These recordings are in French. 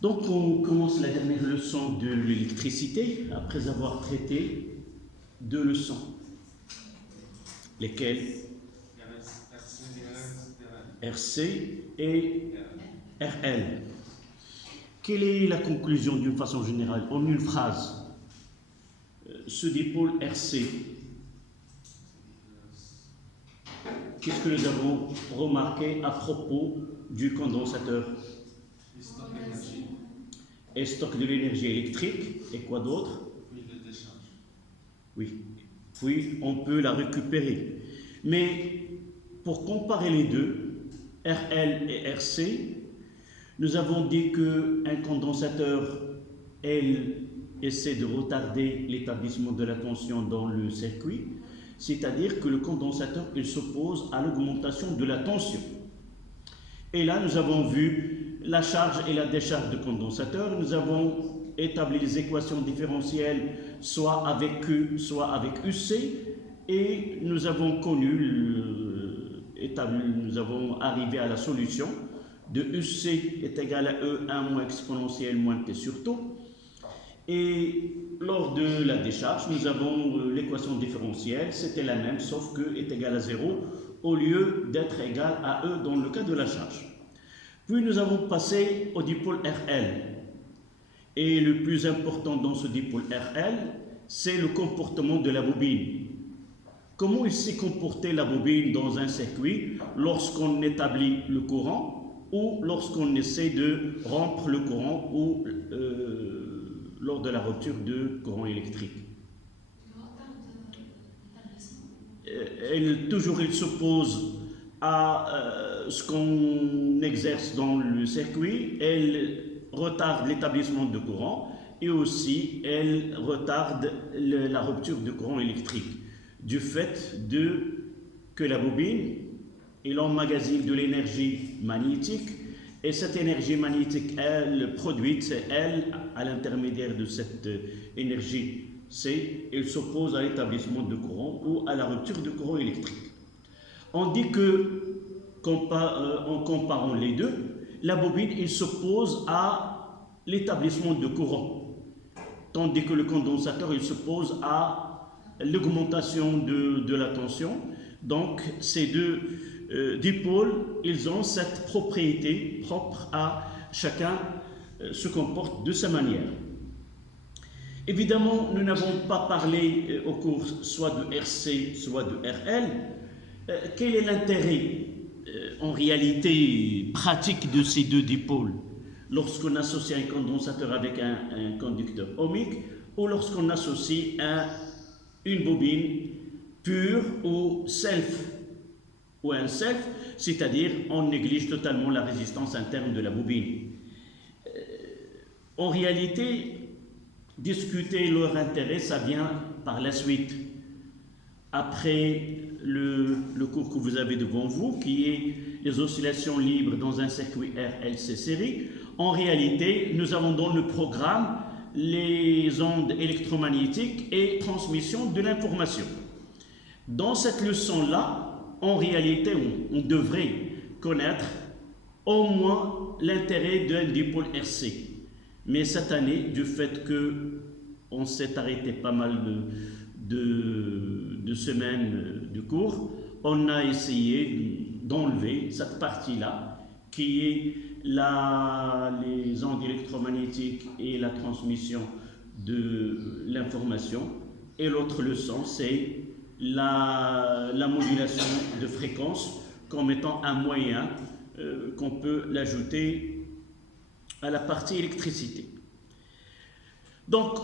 Donc on commence la dernière leçon de l'électricité après avoir traité deux leçons, lesquelles RC et RL. Quelle est la conclusion d'une façon générale, en une phrase? Ce dipôle RC, qu'est-ce que nous avons remarqué à propos du condensateur? Et stocke de l'énergie électrique, et quoi d'autre? Oui, puis on peut la récupérer. Mais pour comparer les deux, RL et RC, nous avons dit qu'un condensateur, elle, essaie de retarder l'établissement de la tension dans le circuit, c'est-à-dire que le condensateur, il s'oppose à l'augmentation de la tension. Et là, nous avons vu la charge et la décharge du condensateur. Nous avons établi les équations différentielles, soit avec Q, soit avec UC, et nous avons nous avons arrivé à la solution de UC est égal à E1 moins exponentielle moins T sur tau. Et lors de la décharge, nous avons l'équation différentielle, c'était la même, sauf que est égal à 0 au lieu d'être égal à E dans le cas de la charge. Puis nous avons passé au dipôle RL. Et le plus important dans ce dipôle RL, c'est le comportement de la bobine. Comment il s'est comporté la bobine dans un circuit lorsqu'on établit le courant ou lorsqu'on essaie de rompre le courant ou lors de la rupture de courant électrique? Toujours il s'oppose à ce qu'on exerce dans le circuit, elle retarde l'établissement de courant et aussi elle retarde la rupture de courant électrique du fait que la bobine elle emmagasine de l'énergie magnétique et cette énergie magnétique elle produite elle à l'intermédiaire de cette énergie elle s'oppose à l'établissement de courant ou à la rupture de courant électrique. On dit que en comparant les deux, la bobine il s'oppose à l'établissement de courant, tandis que le condensateur il s'oppose à l'augmentation de la tension. Donc ces deux dipôles, ils ont cette propriété propre à chacun, se comporte de sa manière. Évidemment, nous n'avons pas parlé au cours soit de RC, soit de RL. Quel est l'intérêt en réalité pratique de ces deux dipôles lorsqu'on associe un condensateur avec un conducteur ohmique ou lorsqu'on associe une bobine pure ou un self, c'est-à-dire on néglige totalement la résistance interne de la bobine. En réalité, discuter leur intérêt, ça vient par la suite. Après le cours que vous avez devant vous, qui est les oscillations libres dans un circuit RLC série, en réalité, nous avons dans le programme les ondes électromagnétiques et transmission de l'information. Dans cette leçon-là, en réalité, on devrait connaître au moins l'intérêt d'un dipôle RC. Mais cette année, du fait qu'on s'est arrêté pas mal de semaines de cours, on a essayé d'enlever cette partie-là qui est les ondes électromagnétiques et la transmission de l'information. Et l'autre leçon, c'est la modulation de fréquence comme étant un moyen qu'on peut l'ajouter à la partie électricité. Donc,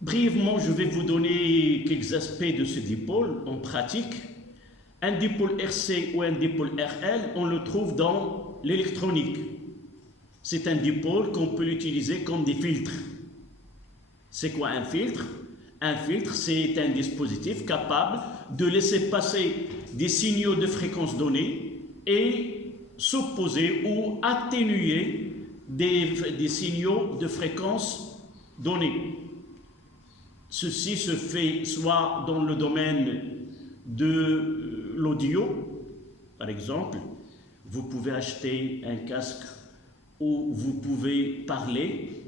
brièvement, je vais vous donner quelques aspects de ce dipôle en pratique. Un dipôle RC ou un dipôle RL, on le trouve dans l'électronique. C'est un dipôle qu'on peut l'utiliser comme des filtres. C'est quoi un filtre? Un filtre, c'est un dispositif capable de laisser passer des signaux de fréquence donnée et s'opposer ou atténuer des signaux de fréquence donnés. Ceci se fait soit dans le domaine de l'audio, par exemple, vous pouvez acheter un casque où vous pouvez parler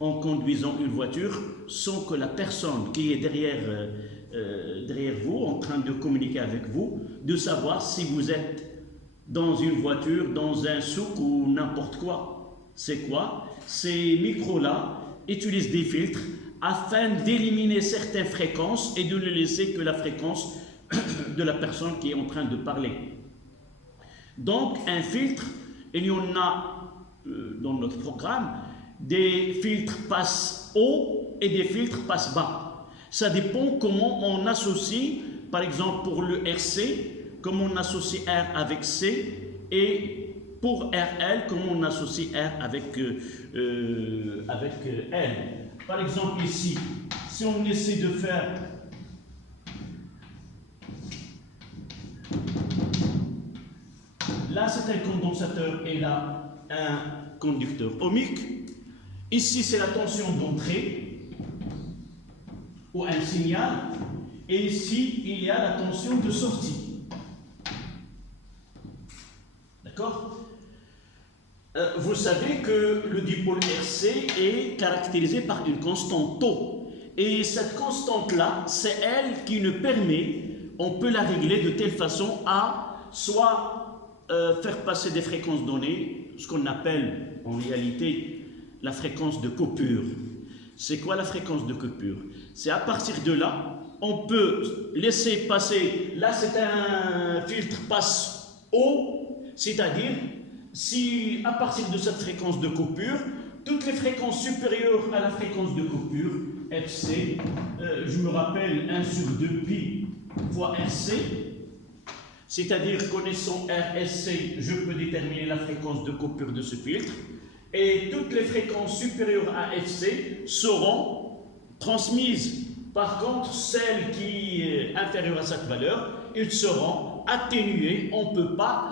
en conduisant une voiture sans que la personne qui est derrière vous, en train de communiquer avec vous, de savoir si vous êtes dans une voiture, dans un souk ou n'importe quoi. C'est quoi? Ces micros-là utilisent des filtres afin d'éliminer certaines fréquences et de ne laisser que la fréquence de la personne qui est en train de parler. Donc, un filtre, il y en a dans notre programme, des filtres passent haut et des filtres passent bas. Ça dépend comment on associe, par exemple pour le RC, comment on associe R avec C, et pour RL, comment on associe R avec L. Par exemple ici, si on essaie de faire là c'est un condensateur et là un conducteur ohmique. Ici c'est la tension d'entrée ou un signal, et ici il y a la tension de sortie. D'accord? Vous savez que le dipôle RC est caractérisé par une constante tau. Et cette constante-là, c'est elle qui nous permet, on peut la régler de telle façon à soit faire passer des fréquences données, ce qu'on appelle en réalité la fréquence de coupure. C'est quoi la fréquence de coupure? C'est à partir de là, on peut laisser passer, là c'est un filtre passe haut, c'est-à-dire si à partir de cette fréquence de coupure, toutes les fréquences supérieures à la fréquence de coupure, FC, je me rappelle 1 sur 2 pi fois RC, c'est-à-dire connaissant RSC, je peux déterminer la fréquence de coupure de ce filtre, et toutes les fréquences supérieures à FC seront transmises. Par contre, celles qui sont inférieures à cette valeur, ils seront atténuées, on ne peut pas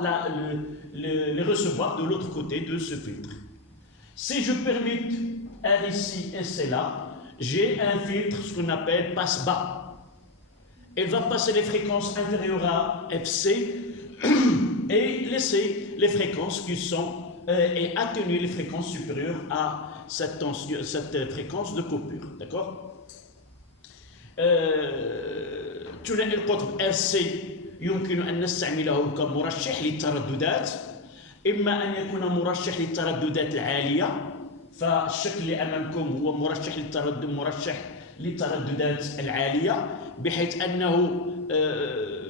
les recevoir de l'autre côté de ce filtre. Si je permets R ici et C là, j'ai un filtre, ce qu'on appelle passe-bas. Elle va passer les fréquences inférieures à FC et laisser les fréquences qui sont et atténuer les fréquences supérieures à cette fréquence de coupure. D'accord? ثنائي القطب RC يمكن أن نستعمله كمرشح للترددات، إما أن يكون مرشح للترددات العالية، فالشكل اللي أمامكم هو مرشح للترددات العالية، بحيث أنه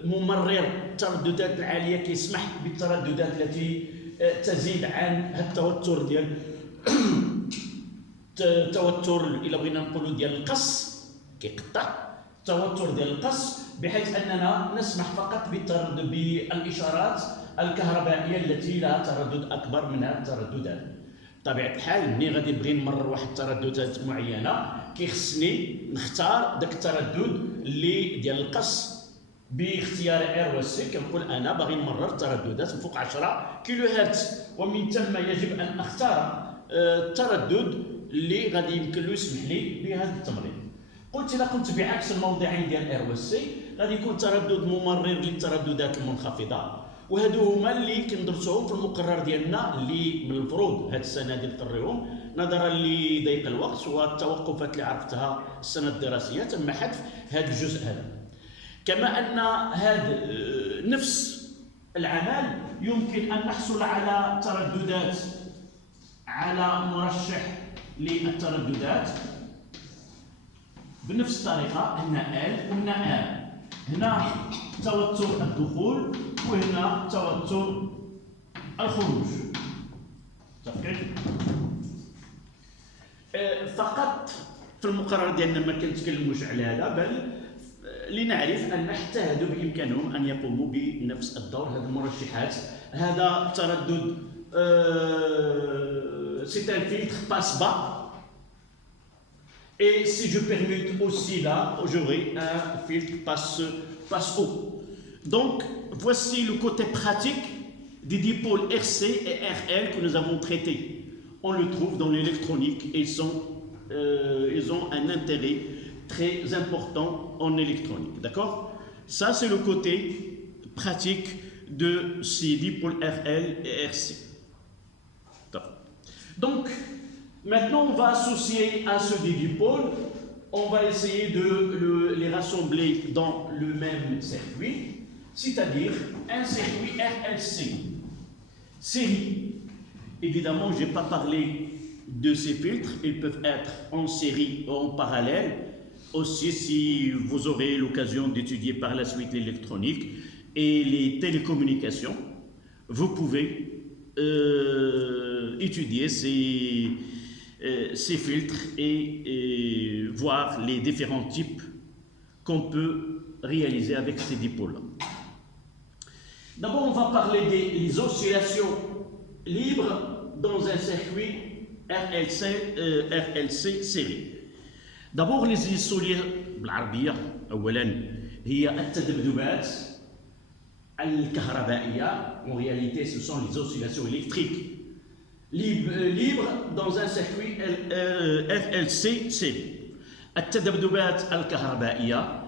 ممرر الترددات العالية كيسمح بالترددات التي تزيد عن التوتر ديال التوتر إلا بغينا نقولوا ديال القص كيقطع التوتر ديال القص، بحيث اننا نسمح فقط بالاشارات الكهربائيه التي لها تردد اكبر من هذه الترددات. بطبيعه الحال ملي غادي نبغي نمرر واحد الترددات معينه كيخصني نختار داك التردد اللي ديال القص باختيار ار وسي. كنقول انا باغي نمرر ترددات فوق 10 كيلو هرتز، ومن ثم يجب ان اختار التردد اللي غادي يمكن له يسمح لي بهذا التمرير. قلت إذا قمت بعكس الموضعين ديال ار والسي غادي يكون تردد ممرر للترددات المنخفضه، وهادو هما اللي كندرسوهم في المقرر ديالنا اللي من المفروض هاد السنه هادي نقريهم نظرا لضيق الوقت والتوقفات اللي عرفتها السنه الدراسيه. تم حذف هذا الجزء هذا. كما ان هذا نفس العمل يمكن ان نحصل على ترددات على مرشح للترددات بنفس الطريقة. هنا L وهنا R، هنا توتر الدخول وهنا توتر الخروج. متفقين؟ فقط في المقرر ديالنا ما كنتكلموش على هذا، بل لنعرف أن حتى هادو بإمكانهم أن يقوموا بنفس الدور. هذه المرشحات، هذا تردد c'est un filtre passe-bas. Et si je permets aussi là, j'aurai un filtre passe-haut. Donc, voici le côté pratique des dipôles RC et RL que nous avons traités. On le trouve dans l'électronique et ils ont un intérêt très important en électronique. D'accord? Ça, c'est le côté pratique de ces dipôles RL et RC. Donc, maintenant, on va associer à ce des dipoles, on va essayer de les rassembler dans le même circuit, c'est-à-dire un circuit RLC. Série. Évidemment, je n'ai pas parlé de ces filtres, ils peuvent être en série ou en parallèle. Aussi, si vous aurez l'occasion d'étudier par la suite l'électronique et les télécommunications, vous pouvez étudier ces filtres et voir les différents types qu'on peut réaliser avec ces dipôles-là. D'abord, on va parler des oscillations libres dans un circuit RLC série. D'abord, les oscillations بالعربية أولاً هي التذبذبات الكهربائية. En réalité, ce sont les oscillations électriques libres dans un circuit RLC série. التذبذبات الكهربائية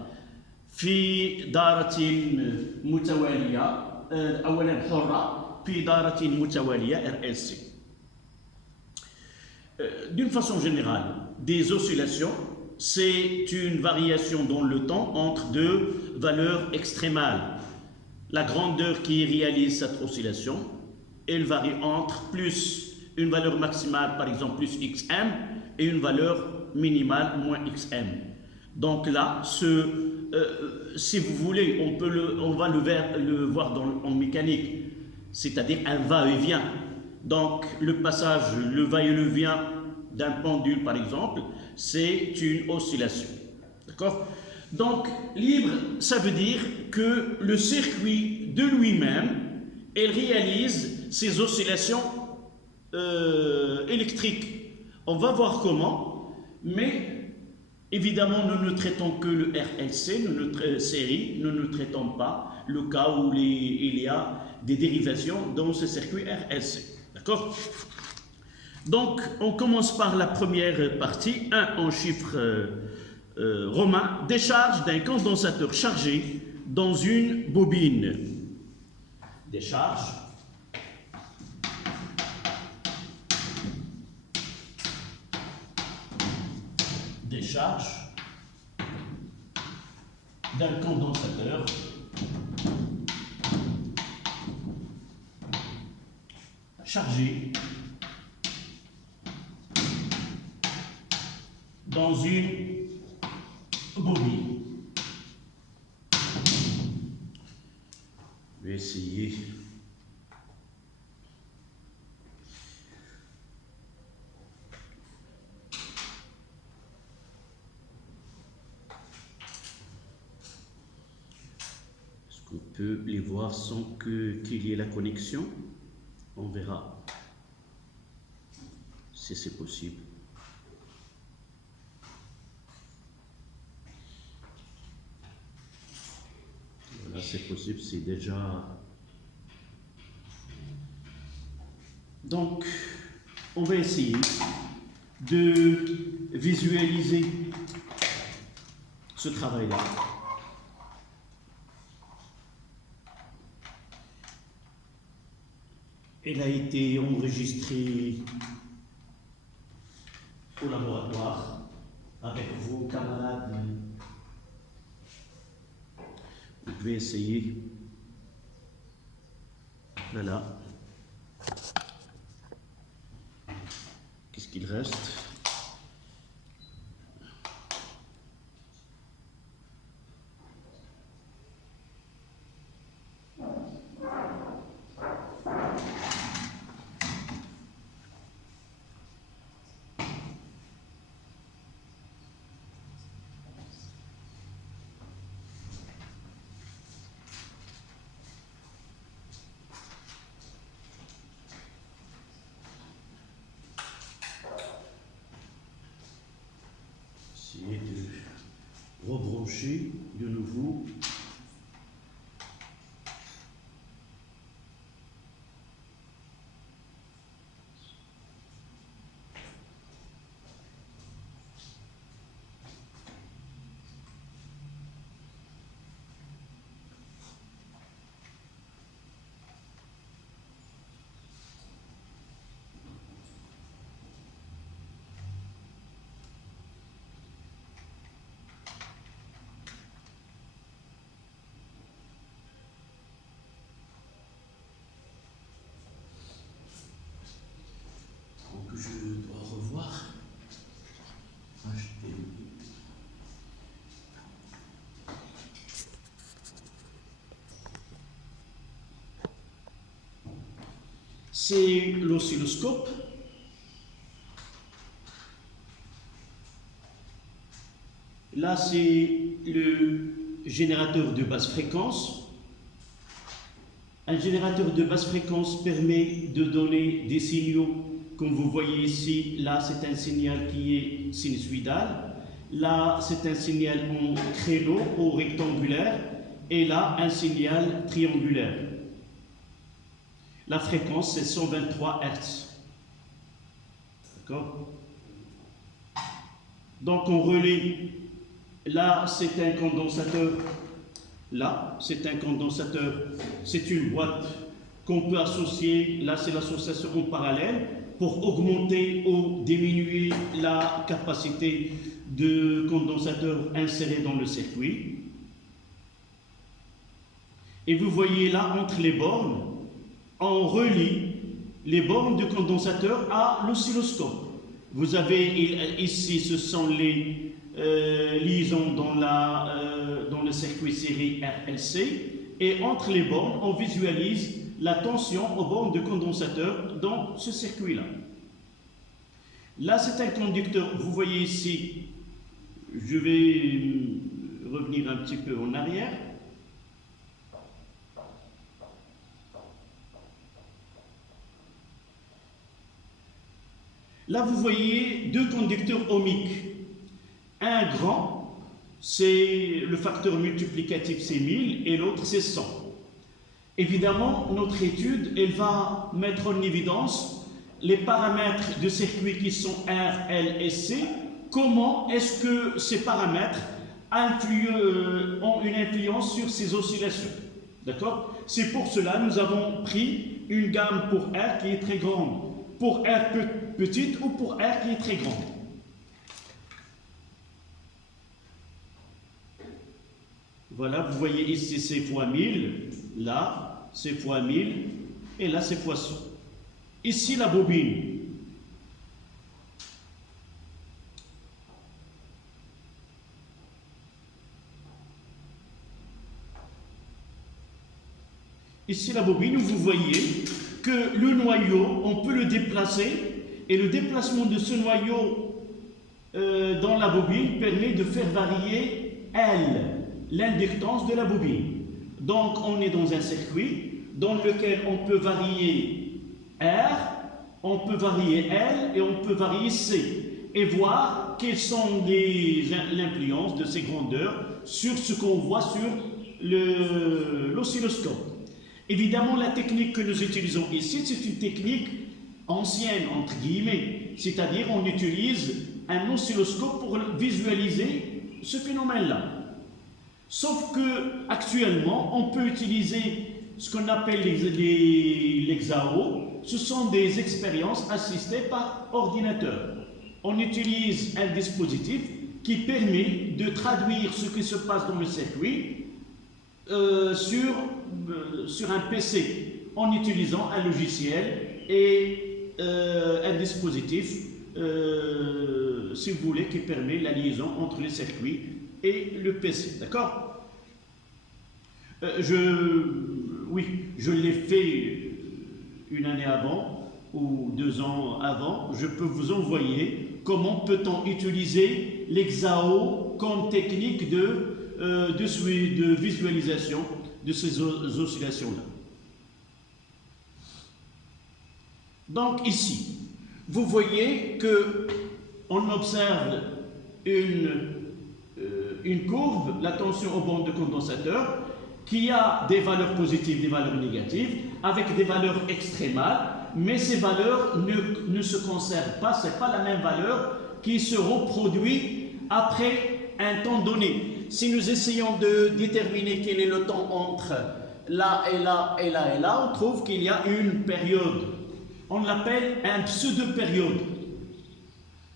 في دارة متوالية أولاً حرة في دارة متوالية RLC. D'une façon générale, des oscillations, c'est une variation dans le temps entre deux valeurs extrémales. La grandeur qui réalise cette oscillation, elle varie entre plus une valeur maximale, par exemple plus xm, et une valeur minimale moins xm. Donc là, si vous voulez, on va le voir en mécanique, c'est-à-dire un va-et-vient. Donc le passage, le va-et-vient d'un pendule par exemple, c'est une oscillation. D'accord? Donc libre, ça veut dire que le circuit de lui-même, il réalise ces oscillations électriques. On va voir comment, mais évidemment nous ne traitons que le RLC, série, nous ne traitons pas le cas où il y a des dérivations dans ce circuit RLC. D'accord? Donc, on commence par la première partie, 1 en chiffres romains, décharge d'un condensateur chargé dans une bobine. Décharge. Décharge d'un condensateur chargé dans une bobine. Je vais essayer. Est-ce qu'on peut les voir sans qu'il y ait la connexion? On verra si c'est possible. Voilà, c'est possible, c'est déjà... Donc, on va essayer de visualiser ce travail-là. Elle a été enregistrée au laboratoire avec vos camarades. Vous pouvez essayer. Voilà. Qu'est-ce qu'il reste? Essayer de rebrancher de nouveau. c'est l'oscilloscope. Là, c'est le générateur de basse fréquence. Un générateur de basse fréquence permet de donner des signaux, comme vous voyez ici. Là, c'est un signal qui est sinusoïdal. Là, c'est un signal en créneau ou rectangulaire. Et là, un signal triangulaire. La fréquence, c'est 123 Hz. D'accord? Donc, on relie. Là, c'est un condensateur. Là, c'est un condensateur. C'est une boîte qu'on peut associer. Là, c'est l'association en parallèle pour augmenter ou diminuer la capacité de condensateur inséré dans le circuit. Et vous voyez là, entre les bornes, on relie les bornes du condensateur à l'oscilloscope. Vous avez ici, ce sont les liaisons dans le circuit série RLC, et entre les bornes, on visualise la tension aux bornes de condensateur dans ce circuit-là. Là, c'est un conducteur. Vous voyez ici, je vais revenir un petit peu en arrière. Là, vous voyez deux conducteurs ohmiques. Un grand, c'est le facteur multiplicatif, c'est 1000, et l'autre, c'est 100. Évidemment, notre étude, elle va mettre en évidence les paramètres de circuit qui sont R, L et C. Comment est-ce que ces paramètres ont une influence sur ces oscillations? D'accord? C'est pour cela que nous avons pris une gamme pour R qui est très grande, pour R petite ou pour R qui est très grande. Voilà, vous voyez ici c'est fois 1000, là c'est fois 1000 et là c'est fois 100. Ici la bobine. Ici la bobine, vous voyez que le noyau, on peut le déplacer, et le déplacement de ce noyau dans la bobine permet de faire varier L, l'inductance de la bobine. Donc on est dans un circuit dans lequel on peut varier R, on peut varier L et on peut varier C, et voir quelles sont l'influence de ces grandeurs sur ce qu'on voit sur l'oscilloscope. Évidemment, la technique que nous utilisons ici, c'est une technique ancienne, entre guillemets, c'est-à-dire on utilise un oscilloscope pour visualiser ce phénomène-là. Sauf que actuellement, on peut utiliser ce qu'on appelle les XAO. Ce sont des expériences assistées par ordinateur. On utilise un dispositif qui permet de traduire ce qui se passe dans le circuit sur un PC en utilisant un logiciel et un dispositif, si vous voulez, qui permet la liaison entre les circuits et le PC. D'accord? Oui, je l'ai fait une année avant ou 2 ans avant. Je peux vous envoyer comment peut-on utiliser l'XAO comme technique de visualisation de ces oscillations-là. Donc ici, vous voyez que on observe une courbe, la tension aux bornes de condensateur, qui a des valeurs positives, des valeurs négatives, avec des valeurs extrémales, mais ces valeurs ne se conservent pas, ce n'est pas la même valeur qui se reproduit après un temps donné. Si nous essayons de déterminer quel est le temps entre là et là et là et là, on trouve qu'il y a une période. On l'appelle un pseudo-période.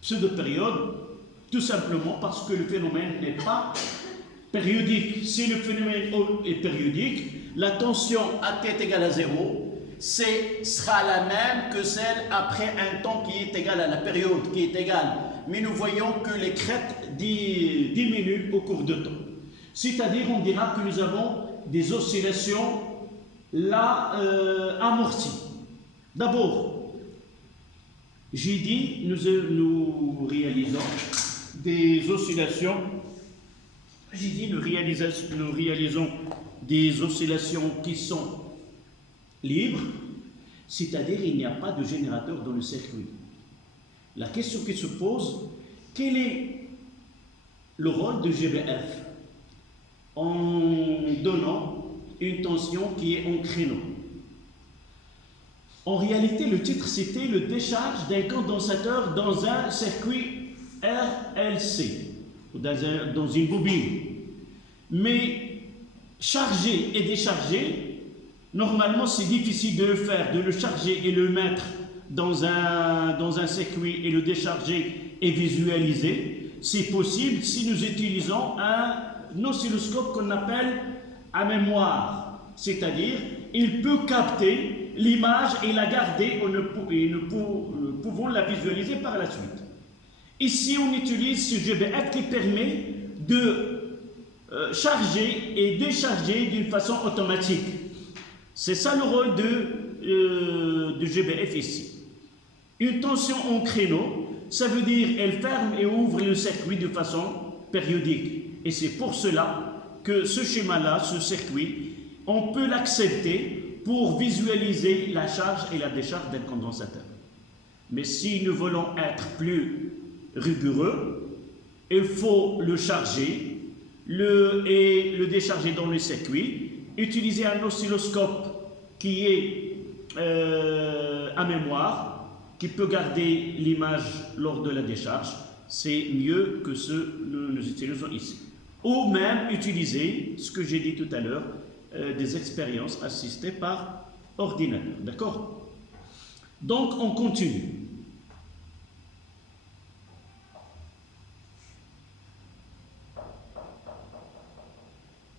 Pseudo-période, tout simplement parce que le phénomène n'est pas périodique. Si le phénomène est périodique, la tension à t égale à 0 sera la même que celle après un temps qui est égal à la période qui est égale. Mais nous voyons que les crêtes diminuent au cours de temps. C'est-à-dire, on dira que nous avons des oscillations là amorties. D'abord, j'ai dit, nous réalisons des oscillations. J'ai dit, nous réalisons des oscillations qui sont libres, c'est-à-dire il n'y a pas de générateur dans le circuit. La question qui se pose, quel est le rôle de GBF en donnant une tension qui est en créneau? En réalité, le titre, c'était le décharge d'un condensateur dans un circuit RLC, dans une bobine. Mais charger et décharger, normalement, c'est difficile de le faire, de le charger et le mettre dans un circuit et le décharger et visualiser. C'est possible si nous utilisons un oscilloscope qu'on appelle à mémoire, c'est-à-dire il peut capter l'image et la garder et nous pouvons la visualiser par la suite. Ici, on utilise ce GBF qui permet de charger et décharger d'une façon automatique. C'est ça le rôle de GBF ici. Une tension en créneau, ça veut dire elle ferme et ouvre le circuit de façon périodique. Et c'est pour cela que ce schéma-là, ce circuit, on peut l'accepter pour visualiser la charge et la décharge d'un condensateur. Mais si nous voulons être plus rigoureux, il faut le charger et le décharger dans le circuit, utiliser un oscilloscope qui est à mémoire, qui peut garder l'image lors de la décharge. C'est mieux que ce que nous utilisons ici. Ou même utiliser, ce que j'ai dit tout à l'heure, des expériences assistées par ordinateur. D'accord? Donc, on continue.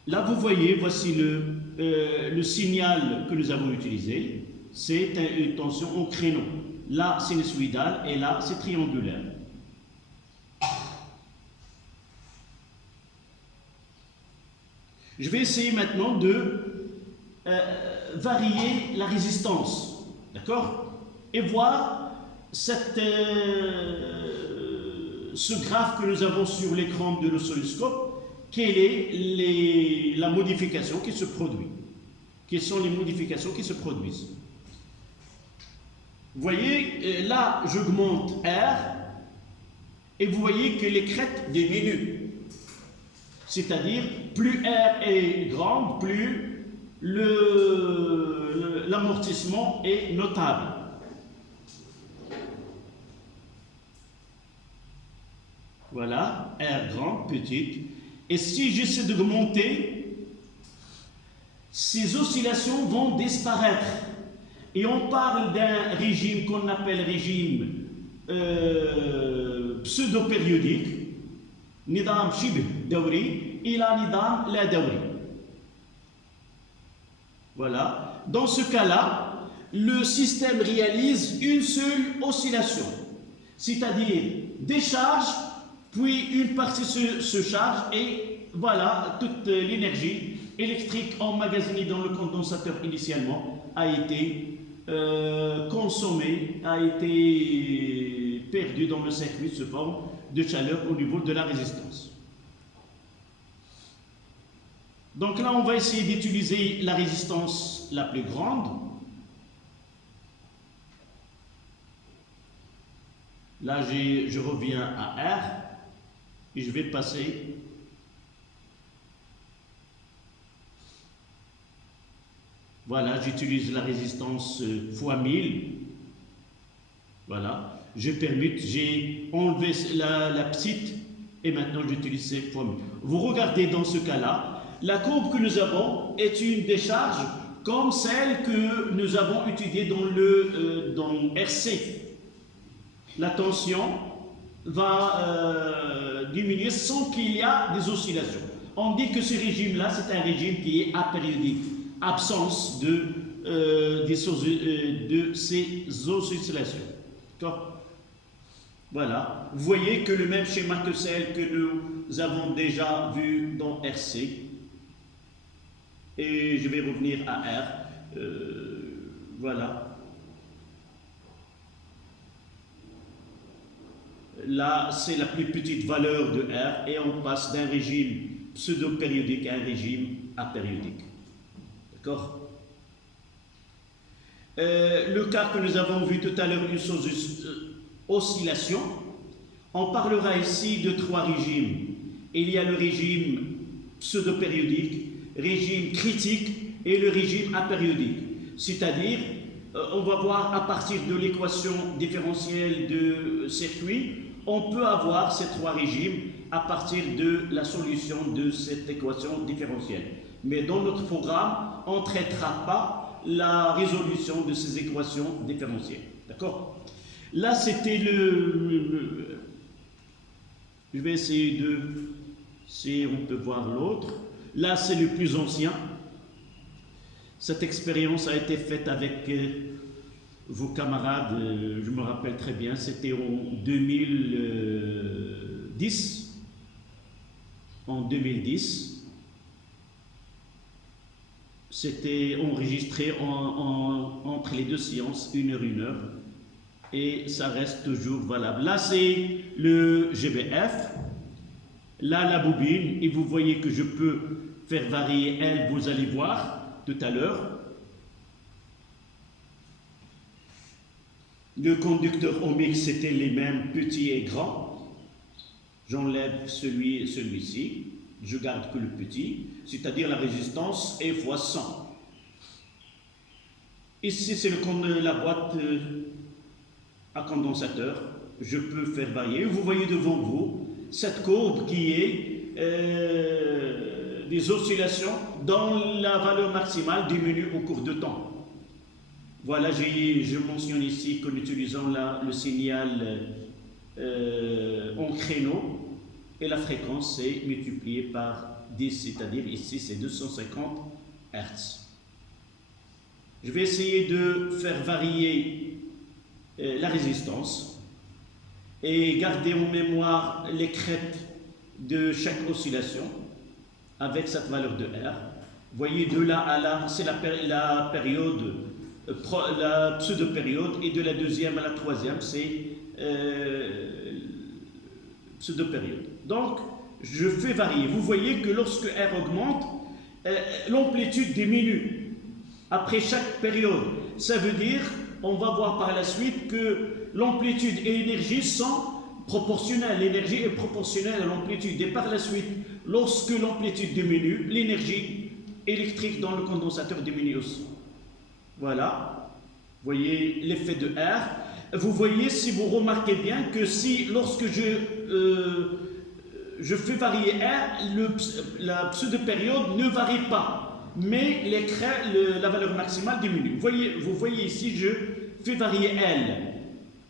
Là, vous voyez, voici le signal que nous avons utilisé. C'est une tension en créneau. Là, sinusoïdale et là, c'est triangulaire. Je vais essayer maintenant de varier la résistance, d'accord? Et voir ce graphe que nous avons sur l'écran de l'oscilloscope, quelle est la modification qui se produit? Quelles sont les modifications qui se produisent? Vous voyez, là, j'augmente R, et vous voyez que les crêtes diminuent. C'est-à-dire, plus R est grande, plus l'amortissement est notable. Voilà, R grande, petite. Et si j'essaie d'augmenter, ces oscillations vont disparaître. Et on parle d'un régime qu'on appelle régime pseudo-périodique. نظام شبه دوري إلى نظام لا دوري. Voilà. Dans ce cas-là, le système réalise une seule oscillation, c'est-à-dire décharge, puis une partie se charge et voilà, toute l'énergie électrique emmagasinée dans le condensateur initialement a été consommée, a été perdue dans le circuit sous forme de chaleur au niveau de la résistance. Donc là, on va essayer d'utiliser la résistance la plus grande. Là, je reviens à R et je vais passer. Voilà, j'utilise la résistance fois 1000. Voilà. J'ai enlevé la petite et maintenant j'utilise ces fois 1000. Vous regardez dans ce cas-là, la courbe que nous avons est une décharge comme celle que nous avons étudiée dans RC. La tension va diminuer sans qu'il y ait des oscillations. On dit que ce régime-là, c'est un régime qui est apériodique, absence de ces oscillations. D'accord? Voilà, vous voyez que le même schéma que celle que nous avons déjà vu dans RC. Et je vais revenir à R. Voilà. Là, c'est la plus petite valeur de R et on passe d'un régime pseudo-périodique à un régime apériodique. D'accord? Le cas que nous avons vu tout à l'heure, une oscillation, on parlera ici de 3 régimes. Il y a le régime pseudo-périodique, régime critique et le régime apériodique. C'est-à-dire, on va voir à partir de l'équation différentielle de circuit, on peut avoir ces 3 régimes à partir de la solution de cette équation différentielle. Mais dans notre programme, on ne traitera pas la résolution de ces équations différentielles. D'accord? Là, c'était je vais essayer de... Si on peut voir l'autre. Là, c'est le plus ancien. Cette expérience a été faite avec vos camarades, je me rappelle très bien, c'était en 2010. En 2010, c'était enregistré entre les 2 séances, 1 heure, 1 heure, et ça reste toujours valable. Là, c'est le GBF, là, la bobine, et vous voyez que je peux faire varier elle, vous allez voir tout à l'heure. Le conducteur ohmique, c'était les mêmes, petits et grands. J'enlève celui-ci, je garde que le petit, c'est-à-dire la résistance est fois 100. Ici, c'est la boîte à condensateur. Je peux faire varier. Vous voyez devant vous cette courbe qui est des oscillations dont la valeur maximale diminue au cours de temps. Voilà, je mentionne ici qu'en utilisant le signal en créneau, et la fréquence est multipliée par 10, c'est-à-dire ici c'est 250 Hz. Je vais essayer de faire varier la résistance et garder en mémoire les crêtes de chaque oscillation avec cette valeur de R. Vous voyez, de là à là, c'est la période, la pseudo-période, et de la deuxième à la troisième, c'est pseudo-période. Donc, je fais varier. Vous voyez que lorsque R augmente, l'amplitude diminue après chaque période. Ça veut dire, on va voir par la suite que l'amplitude et l'énergie sont proportionnelles. L'énergie est proportionnelle à l'amplitude. Et par la suite, lorsque l'amplitude diminue, l'énergie électrique dans le condensateur diminue aussi. Voilà. Vous voyez l'effet de R. Vous voyez, si vous remarquez bien, que si, lorsque je fais varier R, la pseudo-période ne varie pas, mais la valeur maximale diminue. Vous voyez ici, je fais varier L.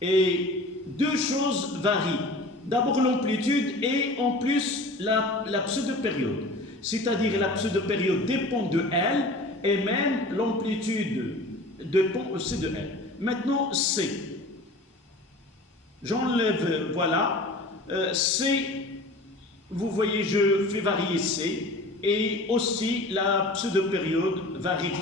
Et 2 choses varient. D'abord l'amplitude et en plus la pseudo-période. C'est-à-dire la pseudo-période dépend de L et même l'amplitude dépend aussi de L. Maintenant, C. J'enlève, voilà. C, vous voyez, je fais varier C et aussi la pseudo-période varie.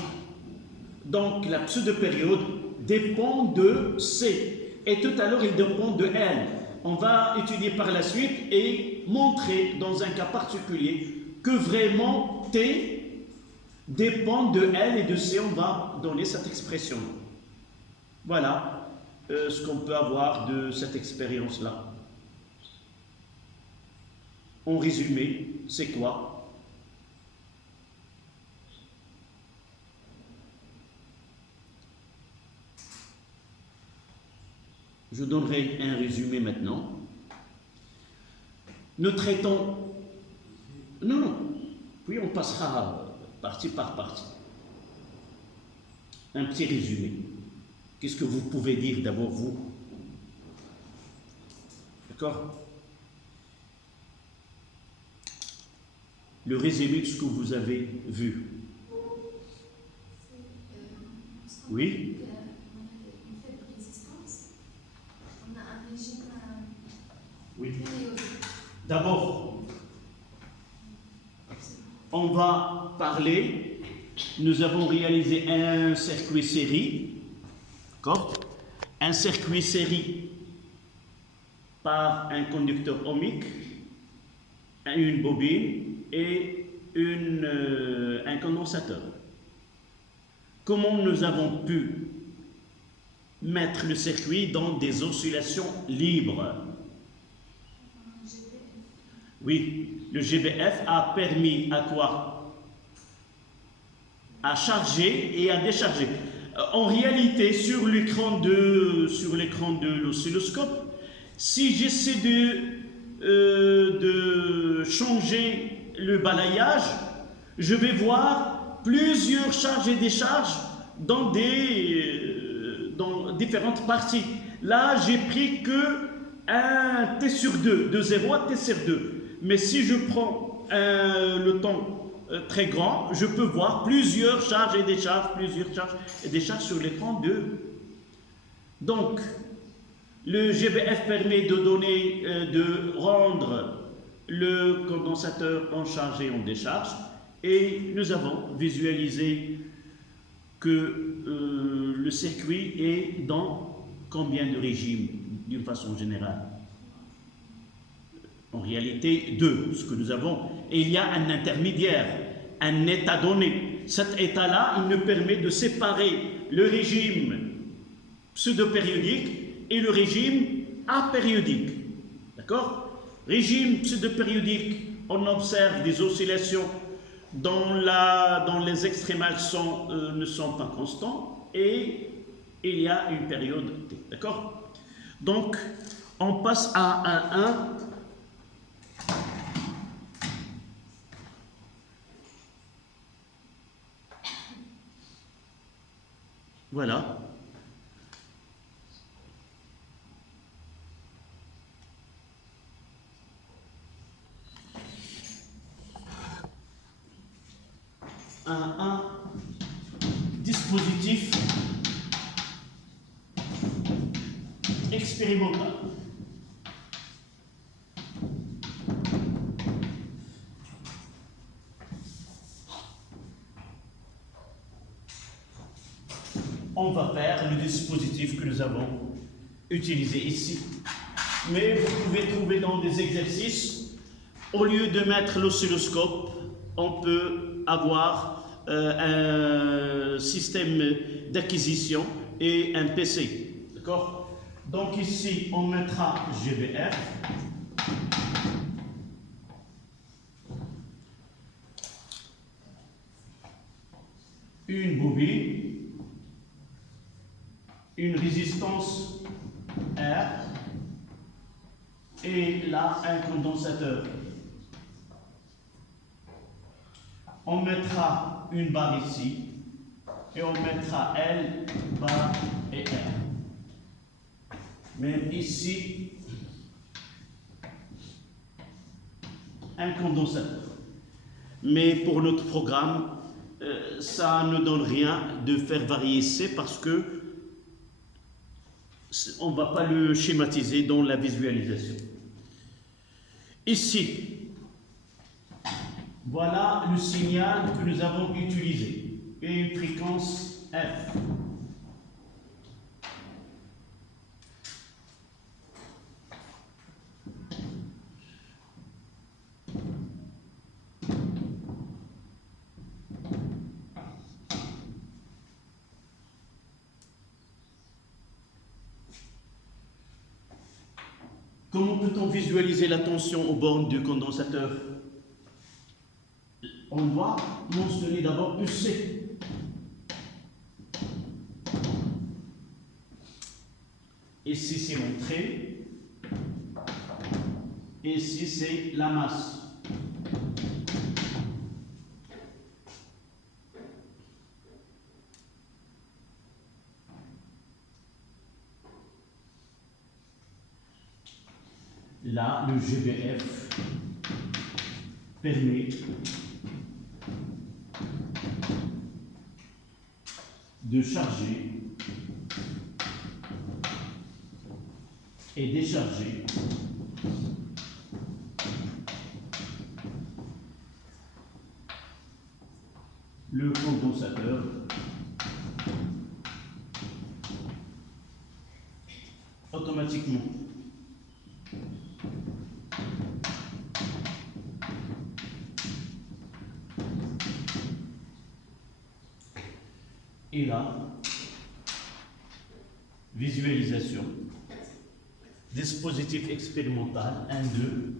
Donc la pseudo-période dépend de C et tout à l'heure il dépend de L. On va étudier par la suite et montrer dans un cas particulier que vraiment T dépend de L et de C. On va donner cette expression. Voilà ce qu'on peut avoir de cette expérience-là. En résumé, c'est quoi? Je donnerai un résumé maintenant. Nous traitons... Non, puis on passera partie par partie. Un petit résumé. Qu'est-ce que vous pouvez dire d'abord, vous? D'accord? Le résumé de ce que vous avez vu. Oui? Oui. D'abord, on va parler, nous avons réalisé un circuit série, d'accord? Un circuit série par un conducteur ohmique, une bobine et un condensateur. Comment nous avons pu mettre le circuit dans des oscillations libres? Oui, le GBF a permis à quoi? À charger et à décharger. En réalité, sur l'écran de l'oscilloscope, si j'essaie de changer le balayage, je vais voir plusieurs charges et décharges dans différentes parties. Là, j'ai pris que un T sur 2, de 0 à T sur 2. Mais si je prends le temps très grand, je peux voir plusieurs charges et décharges sur l'écran 2. Donc, le GBF permet de rendre le condensateur en charge et en décharge, et nous avons visualisé que le circuit est dans combien de régimes d'une façon générale? En réalité, deux, ce que nous avons. Et il y a un intermédiaire, un état donné. Cet état-là, il nous permet de séparer le régime pseudo-périodique et le régime apériodique. D'accord? Régime pseudo-périodique, on observe des oscillations dont les extrémales ne sont pas constants, et il y a une période T. D'accord? Donc, on passe à un 1. Voilà. Un dispositif expérimental. On va faire le dispositif que nous avons utilisé ici. Mais vous pouvez trouver dans des exercices, au lieu de mettre l'oscilloscope, on peut avoir un système d'acquisition et un PC. D'accord? Donc ici, on mettra GBF. Une bobine. Une résistance R. Et là, un condensateur. On mettra une barre ici, et on mettra L, barre et R. Même ici, un condensateur. Mais pour notre programme, ça ne donne rien de faire varier C, parce que on ne va pas le schématiser dans la visualisation. Ici, voilà le signal que nous avons utilisé, et une fréquence F. Comment peut-on visualiser la tension aux bornes du condensateur? On doit mentionner d'abord UC. Ici, c'est l'entrée. Ici, c'est la masse. Là, le GBF permet de charger et décharger le condensateur automatiquement. Et là, visualisation, dispositif expérimental, 1, 2,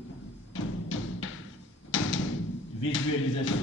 visualisation.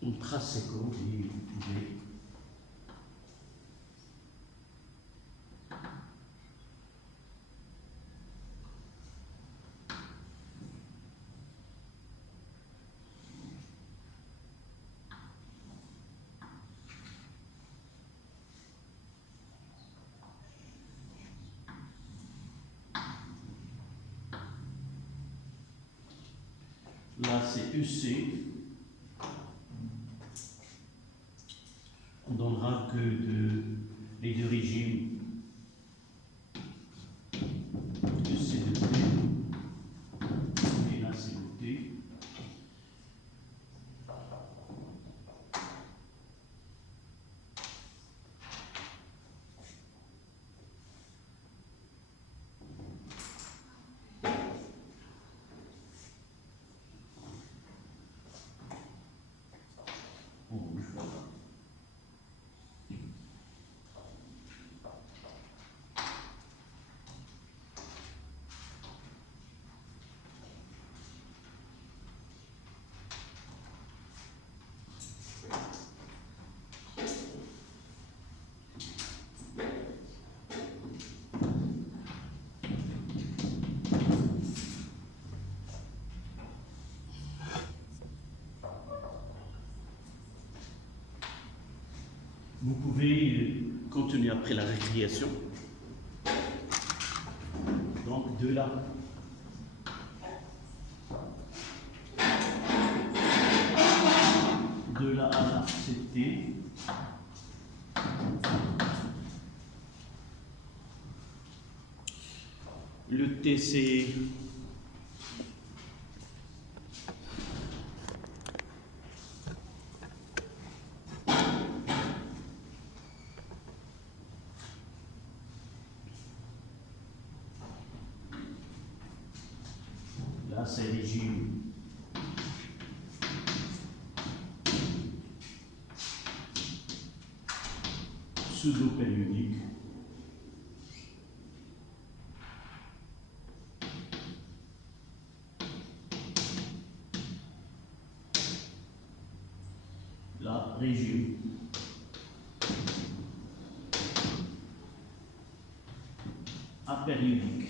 On trace ses cours et vous pouvez là c'est EC. On donnera que les deux régimes EC de T et là c'est le T. On bouge pas. Vous pouvez continuer après la récréation. Donc de là, à là, c'est T. Le T c'est là c'est régime pseudo-périodique. Là, régime apériodique.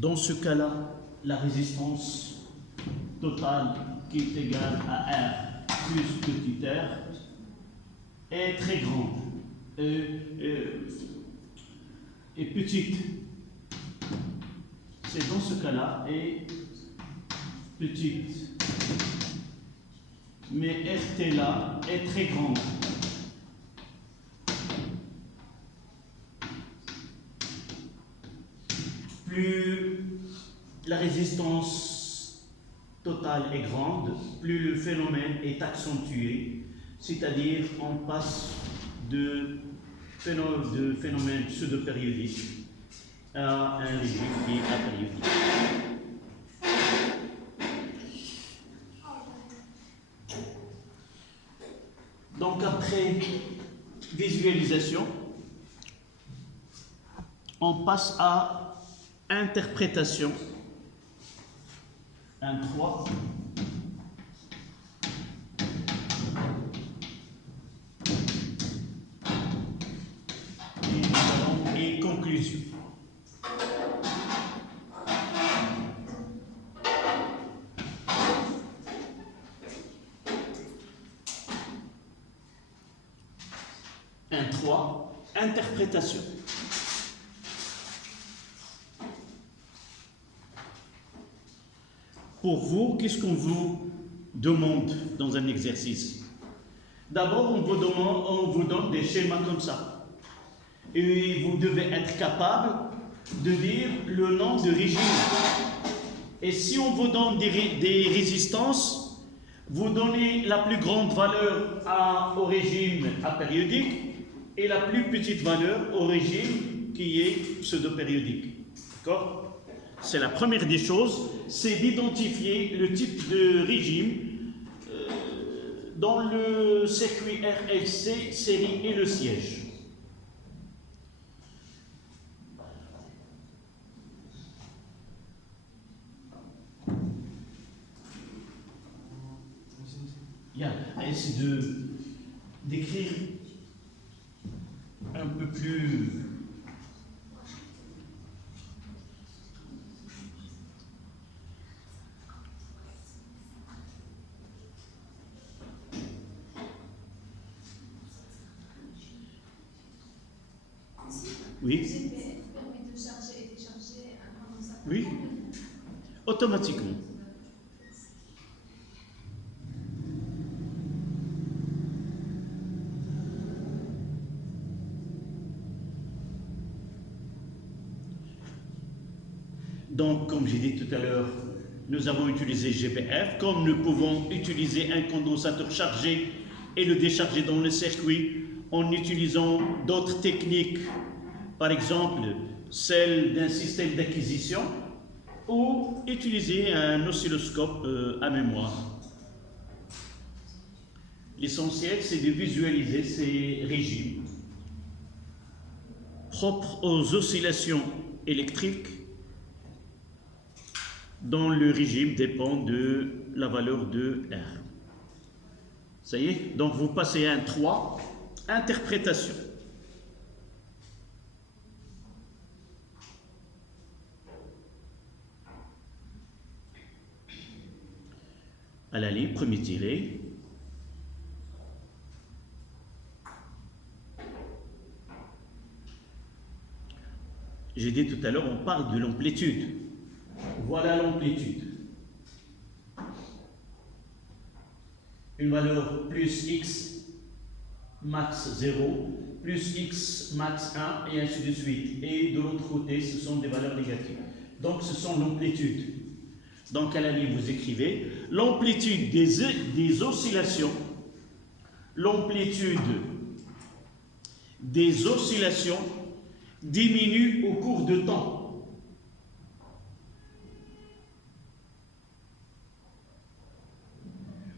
Dans ce cas-là, la résistance totale qui est égale à R plus petit r est très grande et petite. C'est dans ce cas-là est petite. Mais RT là est très grande. Plus la résistance totale est grande, plus le phénomène est accentué, c'est-à-dire on passe de phénomène pseudo-périodique à un régime qui est apériodique. Donc après visualisation, on passe à interprétation. 1.3. Et conclusion. Interprétation. Pour vous, qu'est-ce qu'on vous demande dans un exercice? D'abord, on vous donne des schémas comme ça. Et vous devez être capable de dire le nom de régime. Et si on vous donne des résistances, vous donnez la plus grande valeur au régime apériodique et la plus petite valeur au régime qui est pseudo-périodique. D'accord? C'est la première des choses, c'est d'identifier le type de régime dans le circuit RLC, série et le siège. Bien, essayez d'écrire un peu plus. Oui. GPF permet de charger et décharger un condensateur. Oui. Automatiquement. Donc, comme j'ai dit tout à l'heure, nous avons utilisé GPF. Comme nous pouvons utiliser un condensateur chargé et le décharger dans le circuit en utilisant d'autres techniques, par exemple celle d'un système d'acquisition ou utiliser un oscilloscope à mémoire. L'essentiel, c'est de visualiser ces régimes propres aux oscillations électriques dont le régime dépend de la valeur de R. Ça y est? Donc vous passez à un 3, interprétation. À la ligne, premier tiré. J'ai dit tout à l'heure, on parle de l'amplitude. Voilà l'amplitude. Une valeur plus x max 0, plus x max 1, et ainsi de suite. Et de l'autre côté, ce sont des valeurs négatives. Donc, ce sont l'amplitude. Donc, à la ligne, vous écrivez l'amplitude des oscillations. L'amplitude des oscillations diminue au cours de temps.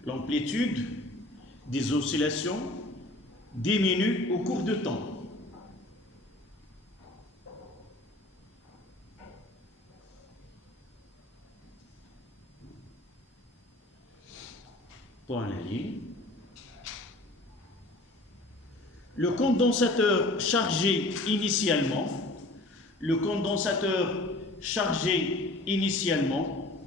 L'amplitude des oscillations diminue au cours de temps. Point à la ligne. Le condensateur chargé initialement, le condensateur chargé initialement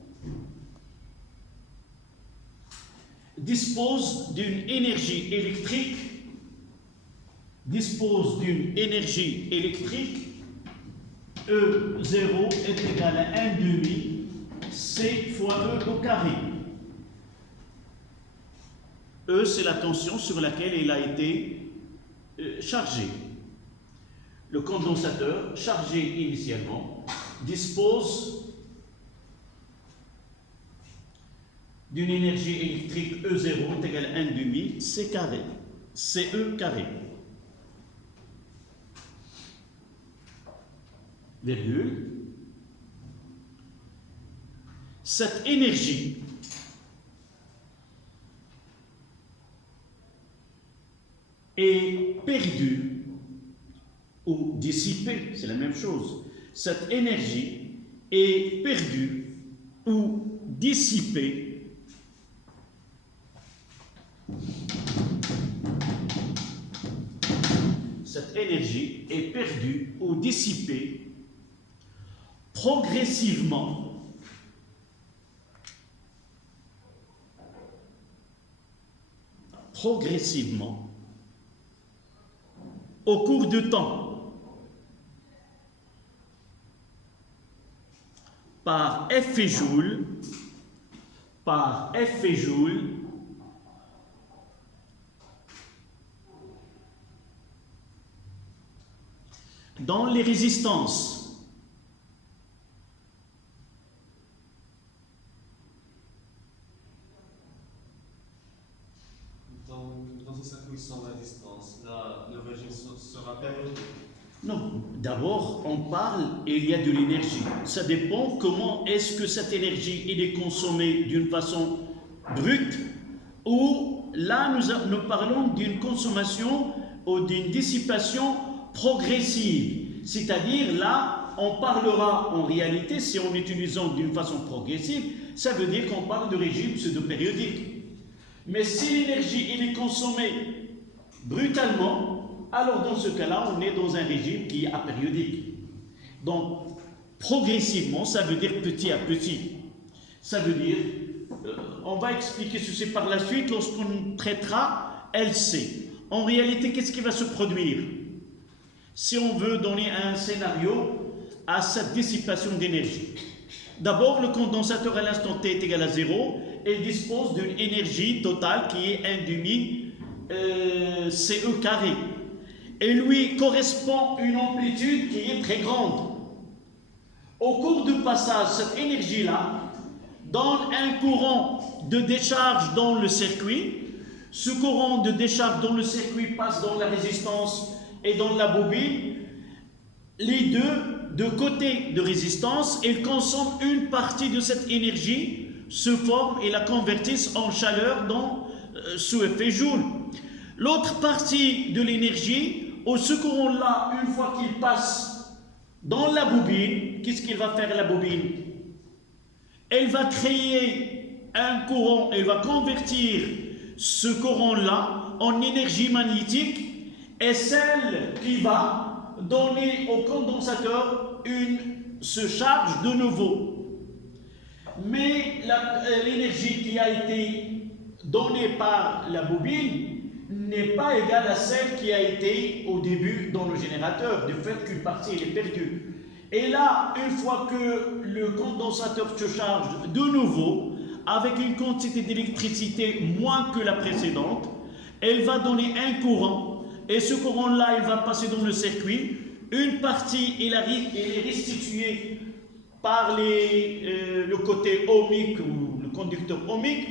dispose d'une énergie électrique, E0 est égal à 1 demi C fois E au carré. E, c'est la tension sur laquelle il a été chargé. Le condensateur, chargé initialement, dispose d'une énergie électrique E0 est égale à 1 demi C carré, CE carré. Virgule. Cette énergie est perdue ou dissipée, c'est la même chose. Cette énergie est perdue ou dissipée progressivement au cours du temps par effet Joule dans les résistances. Dans ce circuit sans résistance, le régime sera périodique. Non, d'abord on parle et il y a de l'énergie. Ça dépend comment est-ce que cette énergie est consommée d'une façon brute ou là nous parlons d'une consommation ou d'une dissipation progressive. C'est-à-dire là on parlera en réalité, si on utilisant d'une façon progressive, ça veut dire qu'on parle de régime pseudo-périodique. Mais si l'énergie est consommée brutalement, alors dans ce cas-là, on est dans un régime qui est apériodique. Donc, progressivement, ça veut dire petit à petit. Ça veut dire, on va expliquer ceci par la suite lorsqu'on traitera LC. En réalité, qu'est-ce qui va se produire? Si on veut donner un scénario à cette dissipation d'énergie. D'abord, le condensateur à l'instant T est égal à 0 et dispose d'une énergie totale qui est 1 demi CE carré. Et lui correspond une amplitude qui est très grande. Au cours du passage, cette énergie-là donne un courant de décharge dans le circuit. Ce courant de décharge dans le circuit passe dans la résistance et dans la bobine. Les deux, de côté de résistance, ils consomment une partie de cette énergie, se forment et la convertissent en chaleur sous effet Joule. L'autre partie de l'énergie, au ce courant-là, une fois qu'il passe dans la bobine, qu'est-ce qu'il va faire la bobine? Elle va créer un courant, elle va convertir ce courant-là en énergie magnétique et celle qui va donner au condensateur se charge de nouveau. Mais l'énergie qui a été donnée par la bobine n'est pas égale à celle qui a été au début dans le générateur, du fait qu'une partie elle est perdue. Et là, une fois que le condensateur se charge de nouveau, avec une quantité d'électricité moins que la précédente, elle va donner un courant. Et ce courant-là, il va passer dans le circuit. Une partie, elle est restituée par le côté ohmique ou le conducteur ohmique,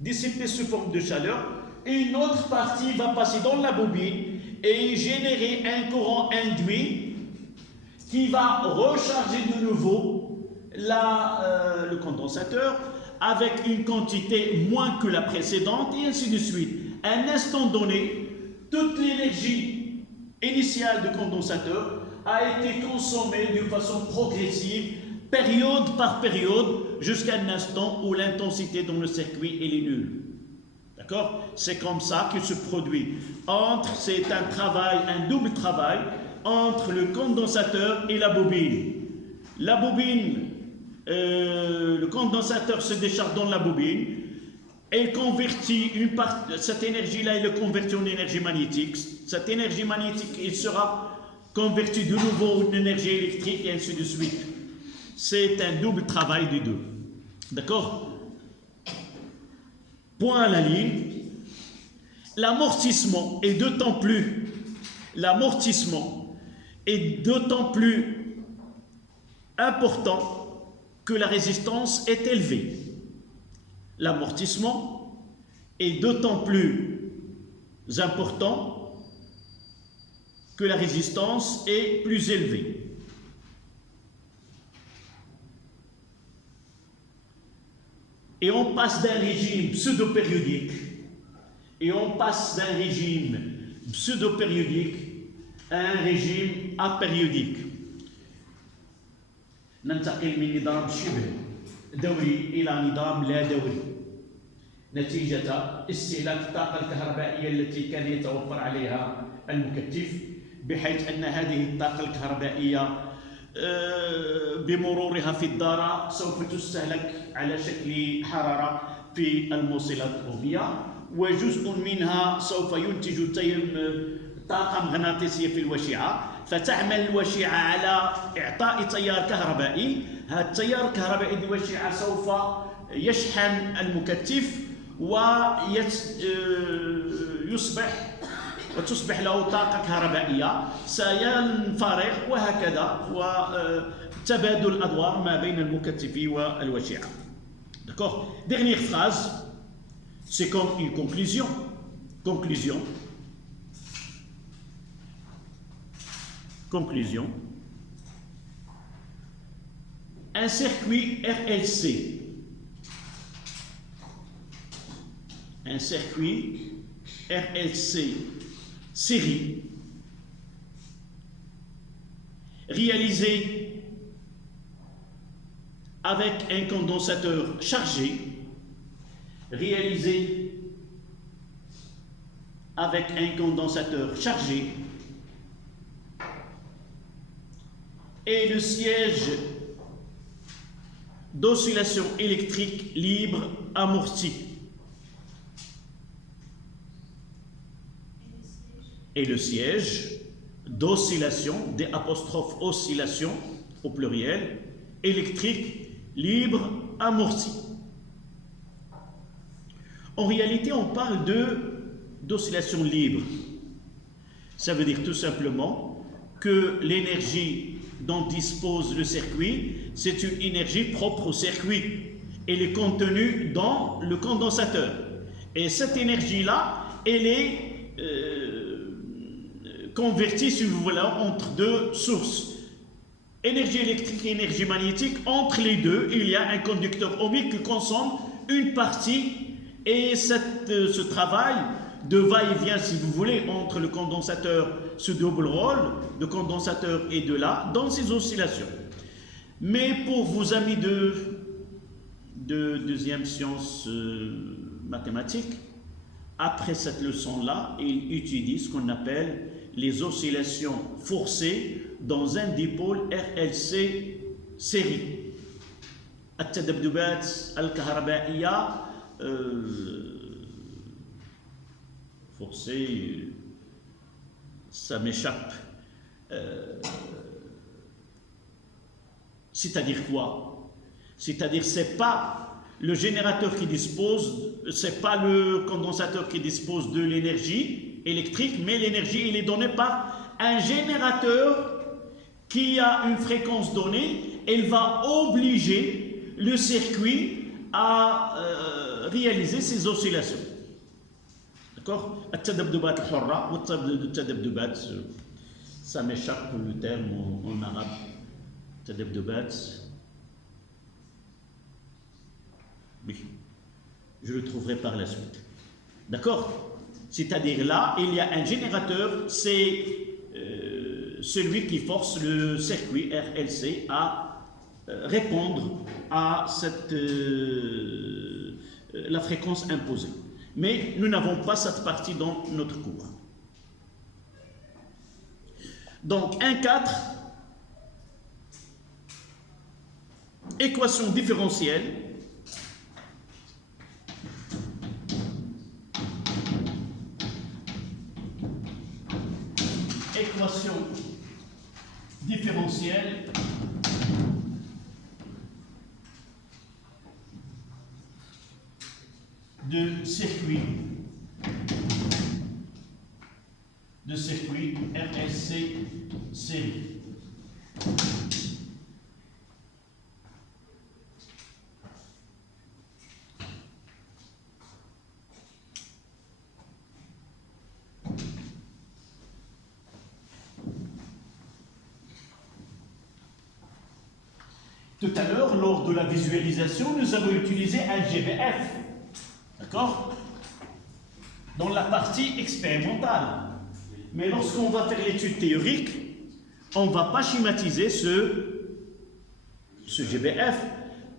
dissipé sous forme de chaleur. Une autre partie va passer dans la bobine et générer un courant induit qui va recharger de nouveau le condensateur avec une quantité moins que la précédente et ainsi de suite. À un instant donné, toute l'énergie initiale du condensateur a été consommée d'une façon progressive, période par période, jusqu'à un instant où l'intensité dans le circuit est nulle. D'accord? C'est comme ça qu'il se produit. C'est un double travail entre le condensateur et la bobine. La bobine, le condensateur se décharge dans la bobine. Elle convertit cette énergie-là, elle le convertit en énergie magnétique. Cette énergie magnétique, elle sera convertie de nouveau en énergie électrique et ainsi de suite. C'est un double travail des deux. D'accord? Point à la ligne. L'amortissement est d'autant plus important que la résistance est élevée. L'amortissement est d'autant plus important que la résistance est plus élevée. Et on passe d'un régime pseudo-périodique à un régime apériodique. ننتقل من نظام شبه دوري إلى نظام لا دوري نتيجة استهلاك الطاقة الكهربائية التي كان يتوفر عليها المكثف، بحيث أن هذه الطاقة الكهربائية بمرورها في الذرة سوف تستهلك على شكل حرارة في الموصلات الضوئية، وجزء منها سوف ينتج طاقة مغناطيسية في الوشعة، فتعمل الوشعة على إعطاء تيار كهربائي. هذا التيار الكهربائي بالوشعة سوف يشحن المكثف وتصبح له طاقة كهربائية سينفرغ، وهكذا وتبادل الأدوار ما بين المكثف والوشعة. D'accord? Dernière phrase, c'est comme une conclusion. Conclusion. Un circuit RLC. Un circuit RLC série réalisé avec un condensateur chargé, et le siège d'oscillation électrique libre amorti. Et le siège d'oscillation, oscillation au pluriel, électrique libre amorti. En réalité, on parle d'oscillation libre. Ça veut dire tout simplement que l'énergie dont dispose le circuit, c'est une énergie propre au circuit. Elle est contenue dans le condensateur. Et cette énergie-là, elle est convertie, si vous voulez, entre deux sources. Énergie électrique et énergie magnétique. Entre les deux, il y a un conducteur ohmique qui consomme une partie. Et ce travail de va-et-vient, si vous voulez, entre le condensateur, ce double rôle de condensateur et de là, dans ces oscillations. Mais pour vos amis de deuxième science mathématique, après cette leçon-là, ils utilisent ce qu'on appelle les oscillations forcées dans un dipôle RLC série. التذبذبات الكهربائية forcée, ça m'échappe. C'est-à-dire quoi? C'est-à-dire c'est pas le générateur qui dispose, c'est pas le condensateur qui dispose de l'énergie électrique, mais l'énergie elle est donnée par un générateur qui a une fréquence donnée. Elle va obliger le circuit à réaliser ces oscillations. D'accord? التذبذبات الحرة والتذبذبات, ça m'échappe le terme en arabe. التذبذبات, oui, je le trouverai par la suite. D'accord? C'est-à-dire là, il y a un générateur, c'est celui qui force le circuit RLC à répondre à la fréquence imposée. Mais nous n'avons pas cette partie dans notre cours. Donc 1,4 équation différentielle de circuit RSC série. Tout à l'heure, lors de la visualisation, nous avons utilisé un GBF, d'accord? Dans la partie expérimentale. Mais lorsqu'on va faire l'étude théorique, on ne va pas schématiser ce GBF.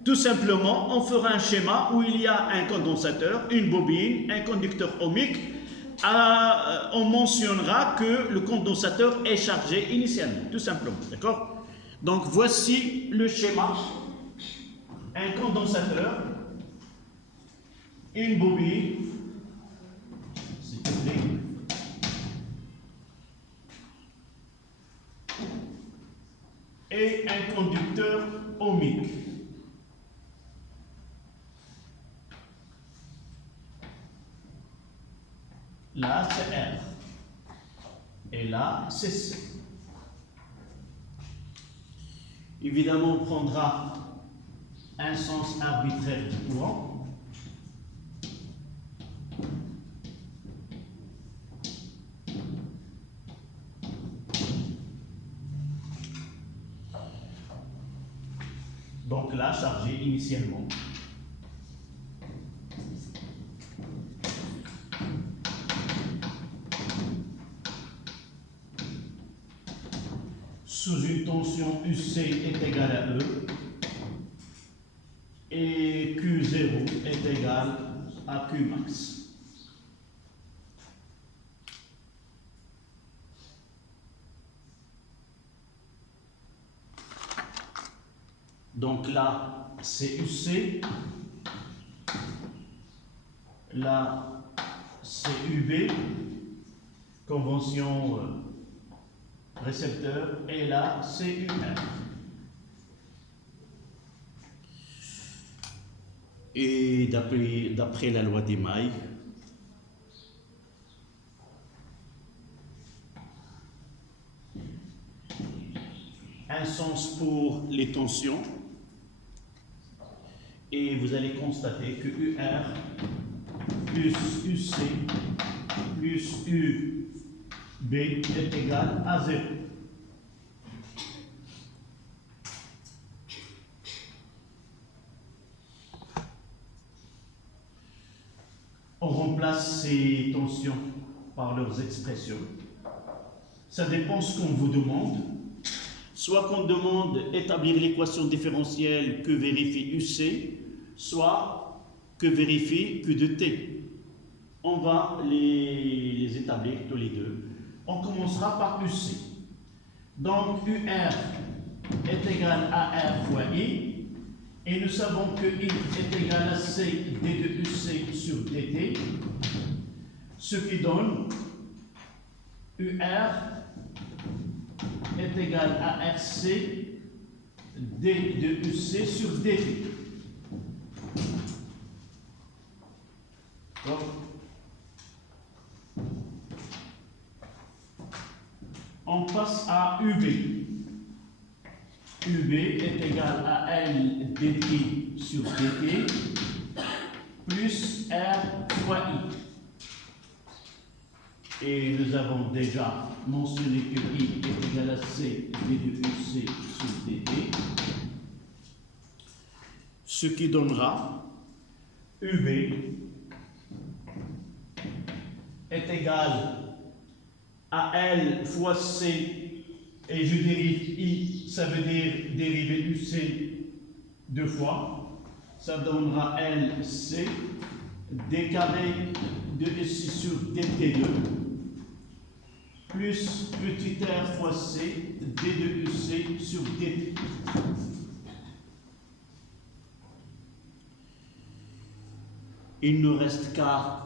Tout simplement, on fera un schéma où il y a un condensateur, une bobine, un conducteur ohmique. On mentionnera que le condensateur est chargé initialement, tout simplement, d'accord? Donc voici le schéma. Un condensateur, une bobine, s'il te plaît, et un conducteur ohmique. Là, c'est R. Et là, c'est C. Évidemment, on prendra un sens arbitraire du courant. Donc là, chargé initialement. Sous une tension UC est égale à E et Q0 est égal à Qmax. Donc là, c'est UC, là, c'est UB, convention récepteur, et là, c'est UR. Et d'après la loi des mailles, un sens pour les tensions, et vous allez constater que UR plus UC plus UB est égal à 0. On remplace ces tensions par leurs expressions. Ça dépend ce qu'on vous demande. Soit qu'on demande d'établir l'équation différentielle que vérifie UC, soit que vérifie Q de T. On va les établir tous les deux. On commencera par UC. Donc UR est égal à R fois I. Et nous savons que I est égal à C d de UC sur dt. Ce qui donne UR est égal à RC d de UC sur dt. Donc, on passe à UB. UB est égal à L dt sur dt plus R fois I. Et nous avons déjà mentionné que I est égal à C d de UC sur dt, ce qui donnera UB est égal à L fois C, et je dérive I, ça veut dire dériver UC deux fois, ça donnera LC d carré de ici sur dt2 plus petit r fois C d de UC sur dt. Il ne reste qu'à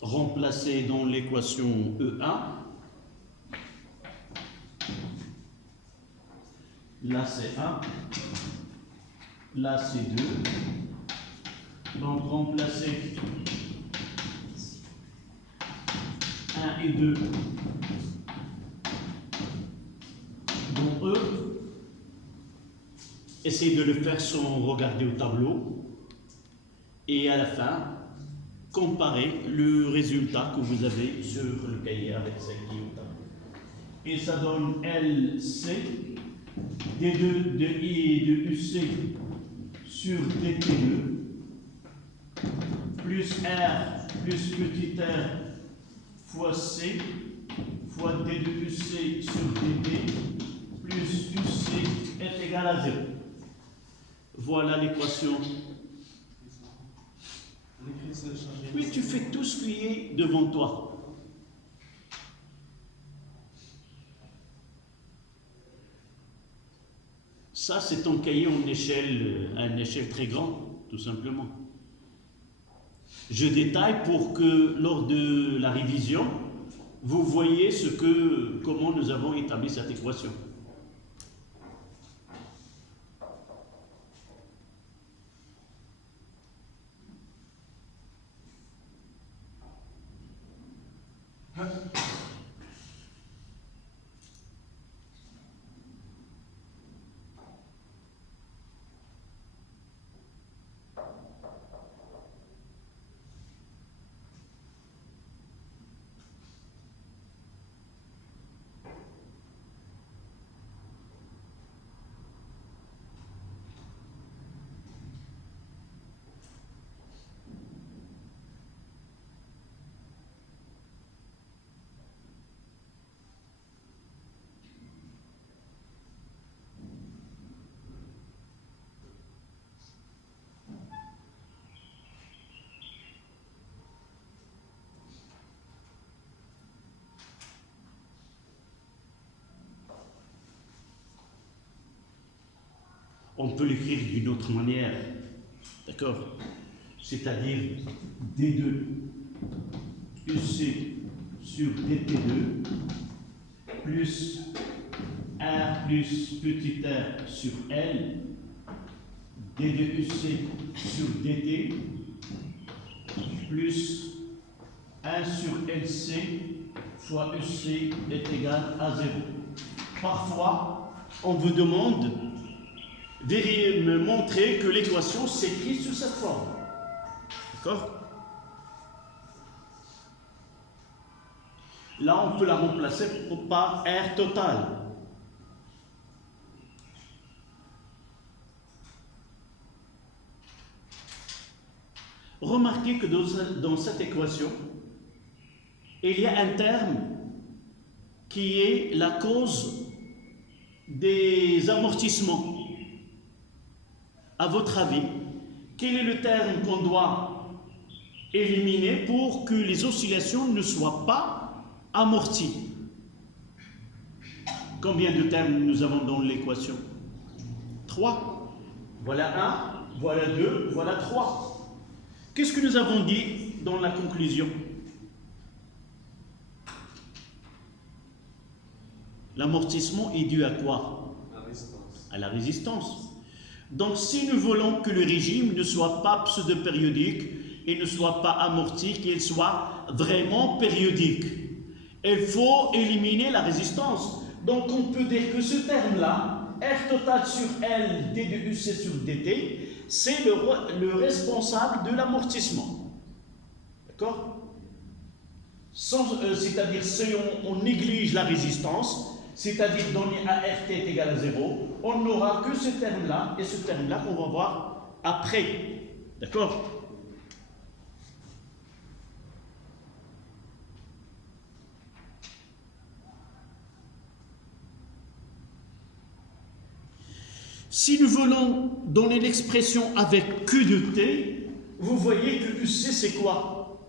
remplacer dans l'équation E1. Là c'est 1, là c'est 2. Donc remplacer 1 et 2 dans E. Essayez de le faire sans regarder au tableau. Et à la fin, comparez le résultat que vous avez sur le cahier avec celle qui est au tableau. Et ça donne LC D2 de I et de UC sur DT2 plus R plus petit r fois C fois D de UC sur DT plus UC est égal à 0. Voilà l'équation. Oui, tu fais tout ce qui est devant toi. Ça, c'est ton cahier à une échelle très grande, tout simplement. Je détaille pour que, lors de la révision, vous voyez comment nous avons établi cette équation. On peut l'écrire d'une autre manière, d'accord? C'est-à-dire D2 UC sur DT2 plus R plus petit r sur L D2 UC sur DT plus 1 sur LC fois UC est égal à 0. Parfois, on vous demande de me montrer que l'équation s'écrit sous cette forme. D'accord? Là, on peut la remplacer par R total. Remarquez que dans cette équation, il y a un terme qui est la cause des amortissements. À votre avis, quel est le terme qu'on doit éliminer pour que les oscillations ne soient pas amorties? Combien de termes nous avons dans l'équation? 3. Voilà 1, voilà 2, voilà 3. Qu'est-ce que nous avons dit dans la conclusion? L'amortissement est dû à quoi? À la résistance. Donc, si nous voulons que le régime ne soit pas pseudo-périodique et ne soit pas amorti, qu'il soit vraiment périodique, il faut éliminer la résistance. Donc, on peut dire que ce terme-là, R total sur L, D de UC sur DT, c'est le responsable de l'amortissement. D'accord? C'est-à-dire, si on néglige la résistance, c'est-à-dire donner à RT est égal à 0, on n'aura que ce terme-là et ce terme-là qu'on va voir après. D'accord? Si nous voulons donner l'expression avec Q de T, vous voyez que UC c'est quoi?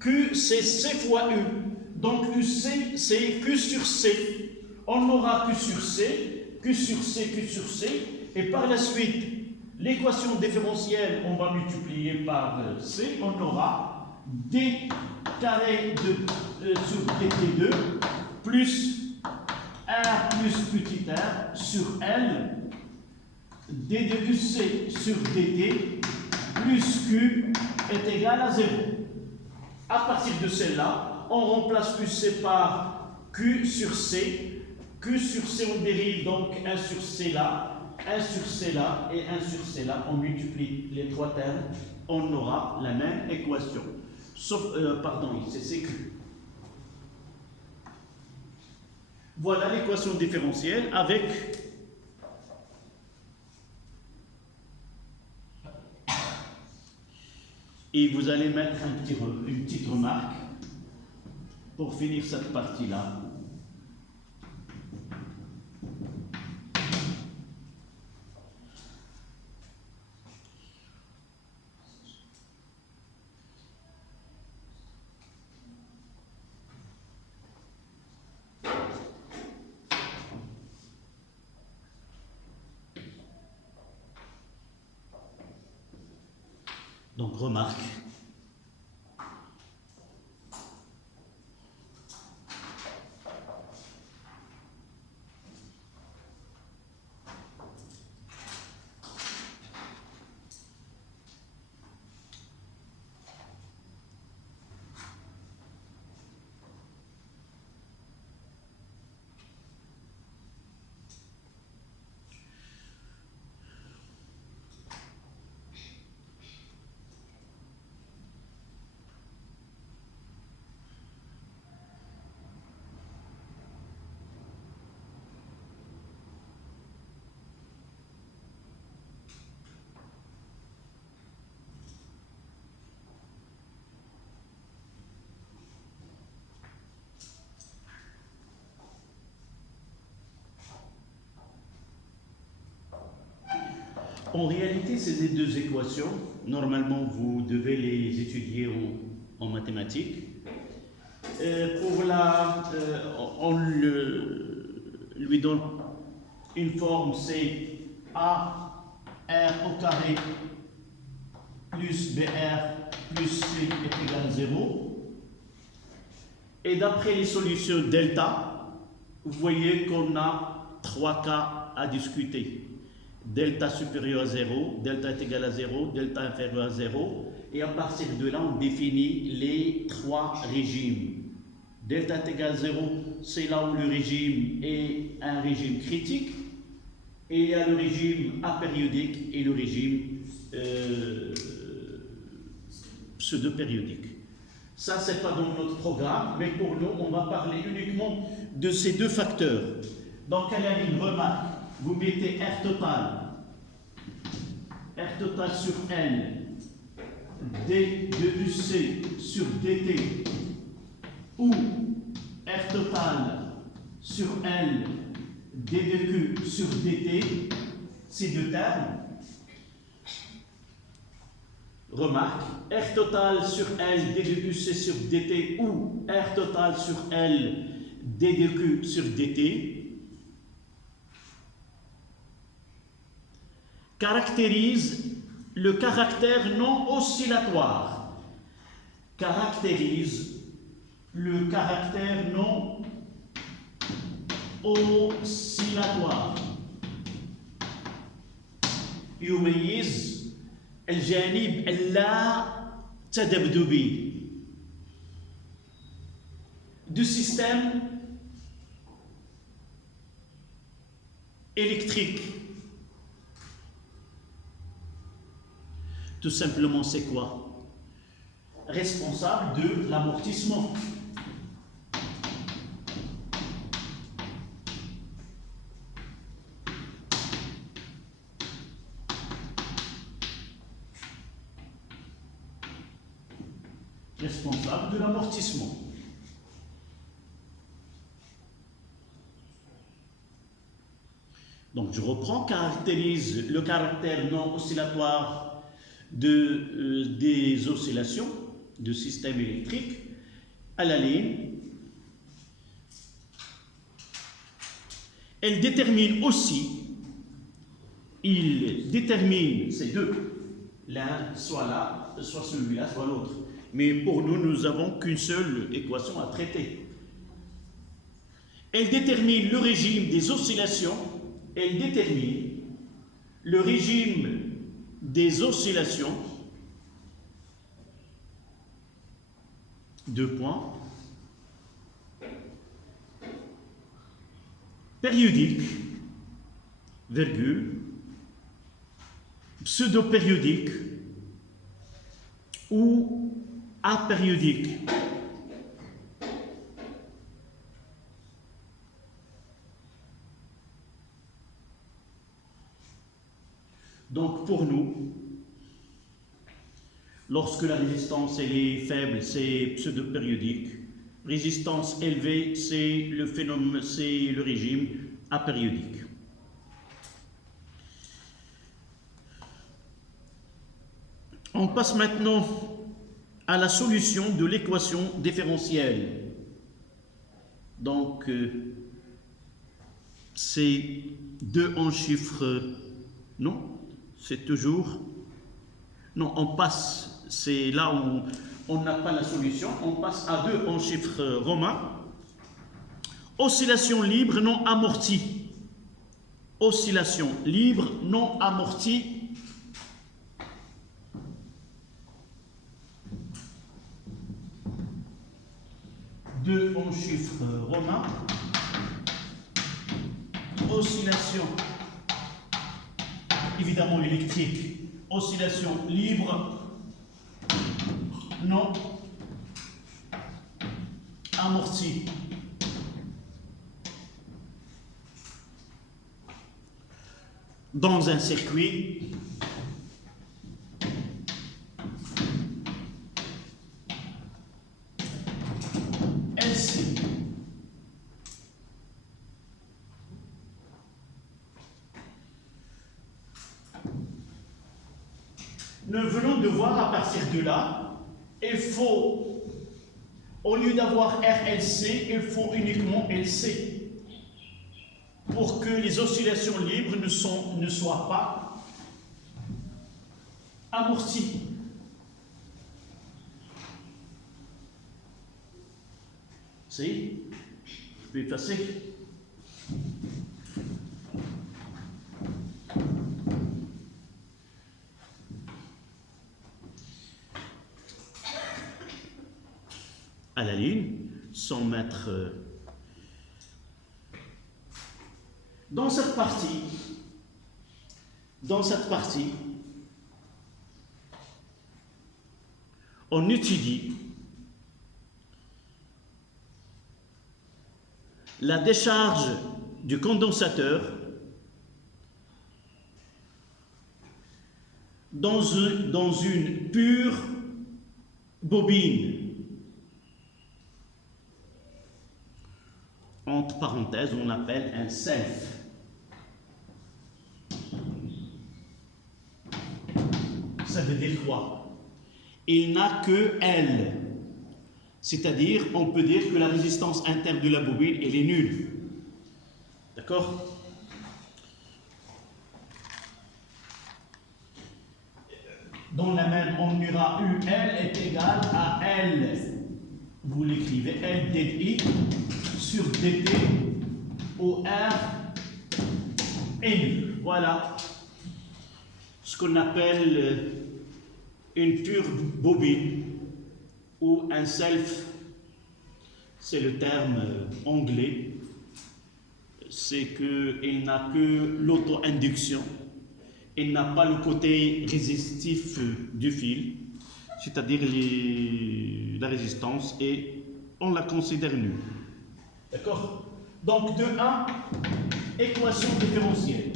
Q c'est C fois U. Donc UC c'est Q sur C. On aura Q sur C, Q sur C, Q sur C, et par la suite, l'équation différentielle, on va multiplier par C, on aura D carré sur dt2 plus R plus petit r sur L d de QC sur dt plus Q est égal à 0. À partir de celle-là, on remplace QC par Q sur C. Q sur C, on dérive donc 1 sur C là, 1 sur C là et 1 sur C là. On multiplie les trois termes, on aura la même équation. Sauf, pardon, c'est CQ. Voilà l'équation différentielle avec et vous allez mettre une petite remarque pour finir cette partie-là. Donc, remarque. En réalité, ces deux équations, normalement, vous devez les étudier en mathématiques. On lui donne une forme, c'est A R au carré plus BR plus C est égal à 0. Et d'après les solutions delta, vous voyez qu'on a 3 cas à discuter. Delta supérieur à 0, delta est égal à 0, delta inférieur à 0. Et à partir de là, on définit les 3 régimes. Delta est égal à 0, c'est là où le régime est un régime critique. Et il y a le régime apériodique et le régime pseudo-périodique. Ça, ce n'est pas dans notre programme, mais pour nous, on va parler uniquement de ces deux facteurs. Donc, à la ligne remarque, vous mettez R total sur L, D de UC sur DT, ou R total sur L, D de Q sur DT, ces deux termes. Remarque, R total sur L, D de QC sur DT, ou R total sur L, D de Q sur DT, caractérise le caractère non oscillatoire. Caractérise le caractère non oscillatoire. يميز الجانب اللا تذبذبي du système électrique. Tout simplement, c'est quoi? Responsable de l'amortissement. Responsable de l'amortissement. Donc, je reprends, caractérise le caractère non oscillatoire des oscillations de système électrique à la ligne. Elle détermine aussi il détermine ces deux. L'un, soit là, soit celui-là, soit l'autre. Mais pour nous, nous n'avons qu'une seule équation à traiter. Elle détermine le régime des oscillations, elle détermine le régime des oscillations, deux points, périodique, virgule, pseudo-périodique ou apériodique. Donc pour nous, lorsque la résistance elle est faible, c'est pseudo-périodique. Résistance élevée, c'est le phénomène, c'est le régime apériodique. On passe maintenant à la solution de l'équation différentielle. Donc, c'est 2 en chiffres, non, c'est toujours, non, on passe, c'est là où on n'a pas la solution, on passe à 2 en chiffres romains. Oscillation libre non amortie. Oscillation libre non amortie. Deux en chiffres romains. Oscillation, évidemment électrique. Oscillation libre non amortie. Dans un circuit LC. Nous venons de voir à partir de là, il faut, au lieu d'avoir RLC, il faut uniquement LC. Pour que les oscillations libres ne soient pas amorties. C'est, je peux effacer. À la ligne, sans mettre... Dans cette partie, on étudie la décharge du condensateur dans une pure bobine. Entre parenthèses, on appelle un self. Ça veut dire quoi? Il n'a que L. C'est-à-dire, on peut dire que la résistance interne de la bobine, elle est nulle. D'accord? Dans la même, on aura UL est égal à L. Vous l'écrivez L dI sur dt au R est nul. Voilà ce qu'on appelle une pure bobine ou un self, c'est le terme anglais, c'est qu'il n'a que l'auto-induction, il n'a pas le côté résistif du fil, c'est-à-dire la résistance, et on la considère nulle. D'accord? Donc de 1, équation différentielle.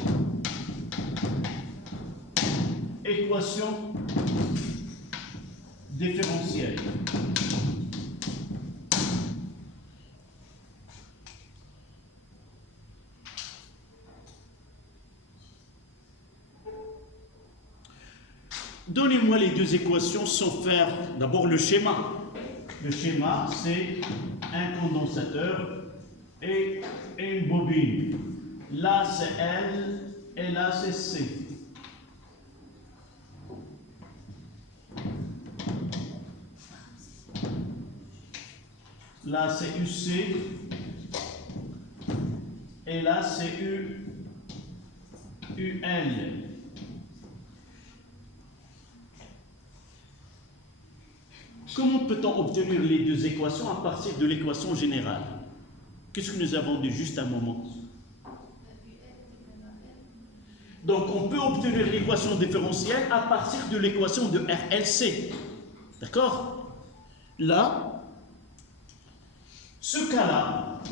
Équation différentielle. Donnez-moi les deux équations sans faire d'abord le schéma. Le schéma, c'est un condensateur et une bobine. Là, c'est L et là, c'est C. là c'est UC, et là c'est UL. Comment peut-on obtenir les deux équations à partir de l'équation générale? Qu'est-ce que nous avons dit juste un moment? Donc on peut obtenir l'équation différentielle à partir de l'équation de RLC. D'accord? Là, ce cas-là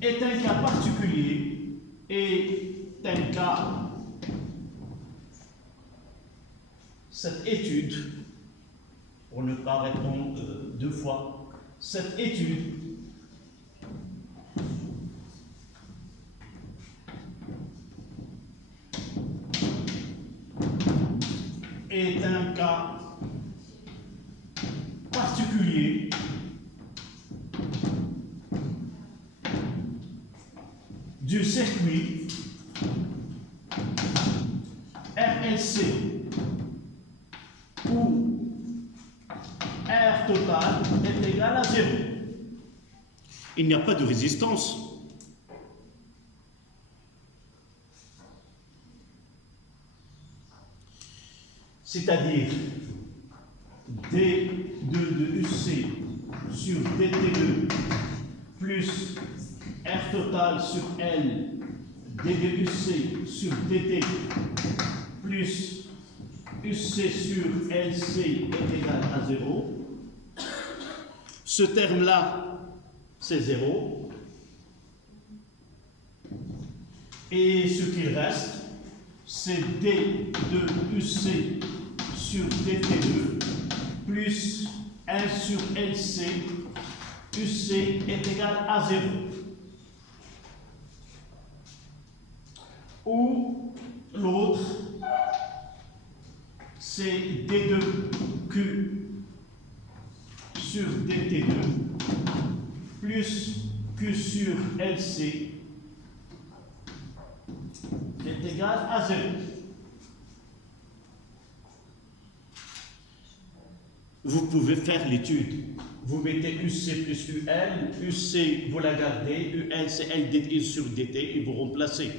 est un cas particulier, est un cas, cette étude, pour ne pas répondre deux fois, cette étude est un cas particulier du circuit RLC où R total est égal à 0. Il n'y a pas de résistance. C'est-à-dire D2 de UC sur DT2 plus R total sur L D de UC sur DT plus UC sur LC est égal à 0. Ce terme-là, c'est 0. Et ce qu'il reste, c'est D de UC sur DT2 plus 1 sur LC, UC est égal à 0. Ou l'autre, c'est D2Q sur DT2 plus Q sur LC est égal à 0. Vous pouvez faire l'étude. Vous mettez UC plus UL, UC vous la gardez, UL c'est LDT sur DT et vous remplacez.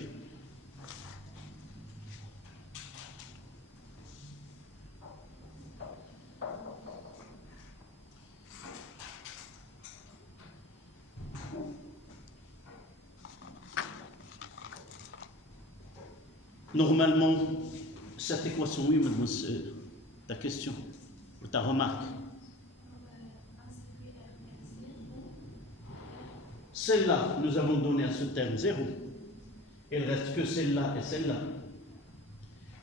Normalement, cette équation, oui, mademoiselle, ta question, ta remarque. Celle-là, nous avons donné à ce terme 0. Il ne reste que celle-là et celle-là.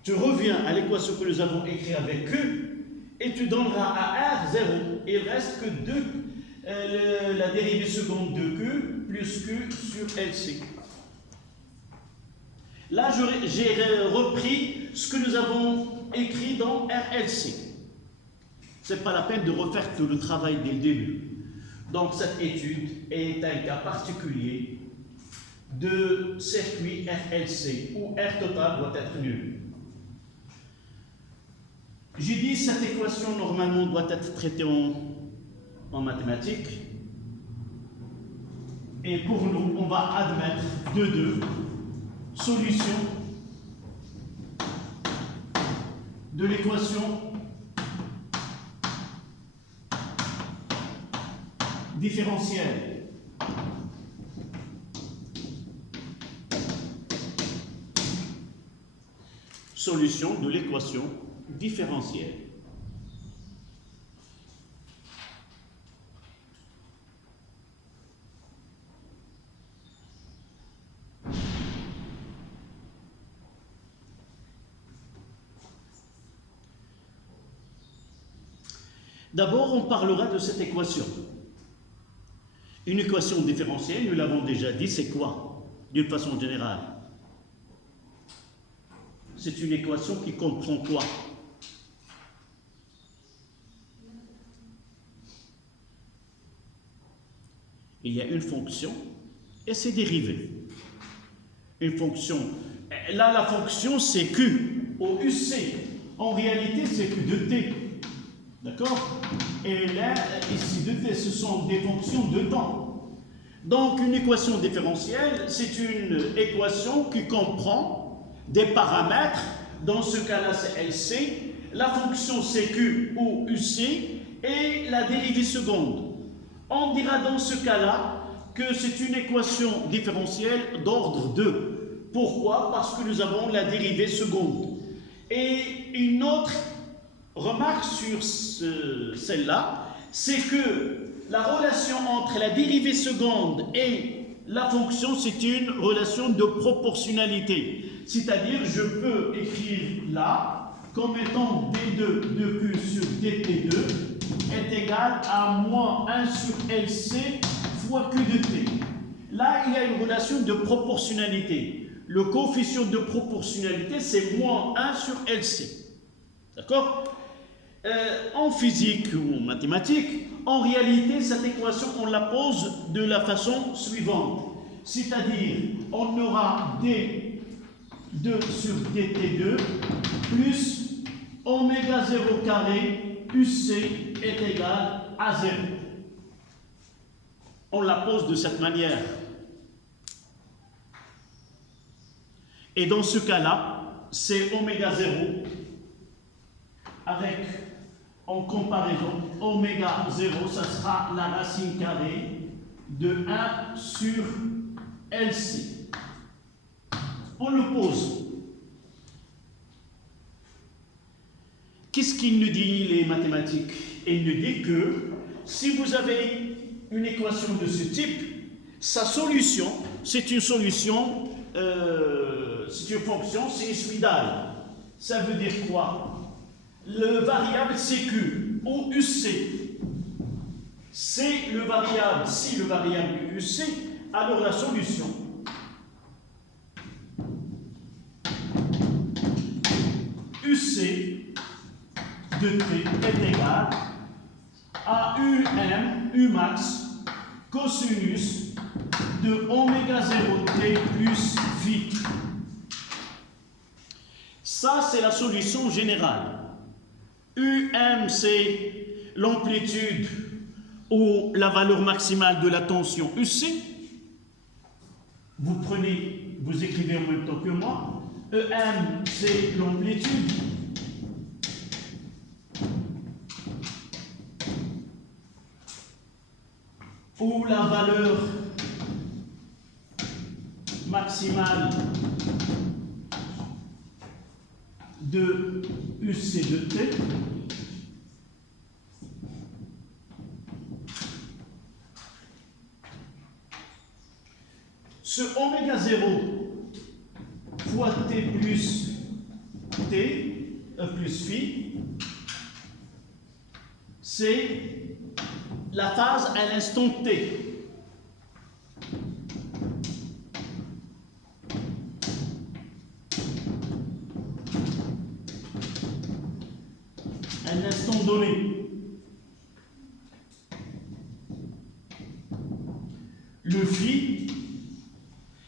Tu reviens à l'équation que nous avons écrite avec Q et tu donneras à R 0. Il ne reste que la dérivée seconde de Q plus Q sur LC. Là, j'ai repris ce que nous avons écrit dans RLC. Ce n'est pas la peine de refaire tout le travail dès le début. Donc, cette étude est un cas particulier de circuit RLC où R total doit être nul. J'ai dit que cette équation, normalement, doit être traitée en mathématiques. Et pour nous, on va admettre deux solution de l'équation différentielle. Solution de l'équation différentielle. D'abord, on parlera de cette équation. Une équation différentielle, nous l'avons déjà dit, c'est quoi, d'une façon générale? C'est une équation qui comprend quoi? Il y a une fonction et ses dérivés. Une fonction, là la fonction c'est Q, au UC, en réalité c'est Q de T. D'accord? Et là, ici, de t, ce sont des fonctions de temps. Donc, une équation différentielle, c'est une équation qui comprend des paramètres. Dans ce cas-là, c'est LC, la fonction CQ ou UC et la dérivée seconde. On dira dans ce cas-là que c'est une équation différentielle d'ordre 2. Pourquoi? Parce que nous avons la dérivée seconde. Et une autre remarque sur celle-là, c'est que la relation entre la dérivée seconde et la fonction, c'est une relation de proportionnalité. C'est-à-dire, je peux écrire là, comme étant d2 de q sur dt2 est égal à moins 1 sur lc fois q de t. Là, il y a une relation de proportionnalité. Le coefficient de proportionnalité, c'est moins 1 sur lc. D'accord? En physique ou en mathématiques, en réalité, cette équation, on la pose de la façon suivante. C'est-à-dire, on aura d2 sur dt2 plus oméga 0 carré uc est égal à 0. On la pose de cette manière. Et dans ce cas-là, c'est oméga 0 avec, en comparaison, oméga 0, ça sera la racine carrée de 1 sur LC. On le pose. Qu'est-ce qu'il nous dit, les mathématiques? Il nous dit que si vous avez une équation de ce type, sa solution, c'est une solution, c'est une fonction sinusoïdale. Ça veut dire quoi? Le variable CQ ou UC, c'est le variable, si le variable UC, alors la solution UC de T est égale à U max cosinus de oméga 0 T plus phi. Ça, c'est la solution générale. UM, c'est l'amplitude ou la valeur maximale de la tension UC. Vous prenez, vous écrivez en même temps que moi. EM, c'est l'amplitude. Ou la valeur maximale de UC de T. Ce oméga 0 fois T plus T plus phi, c'est la phase à l'instant T. À un instant donné. Le phi,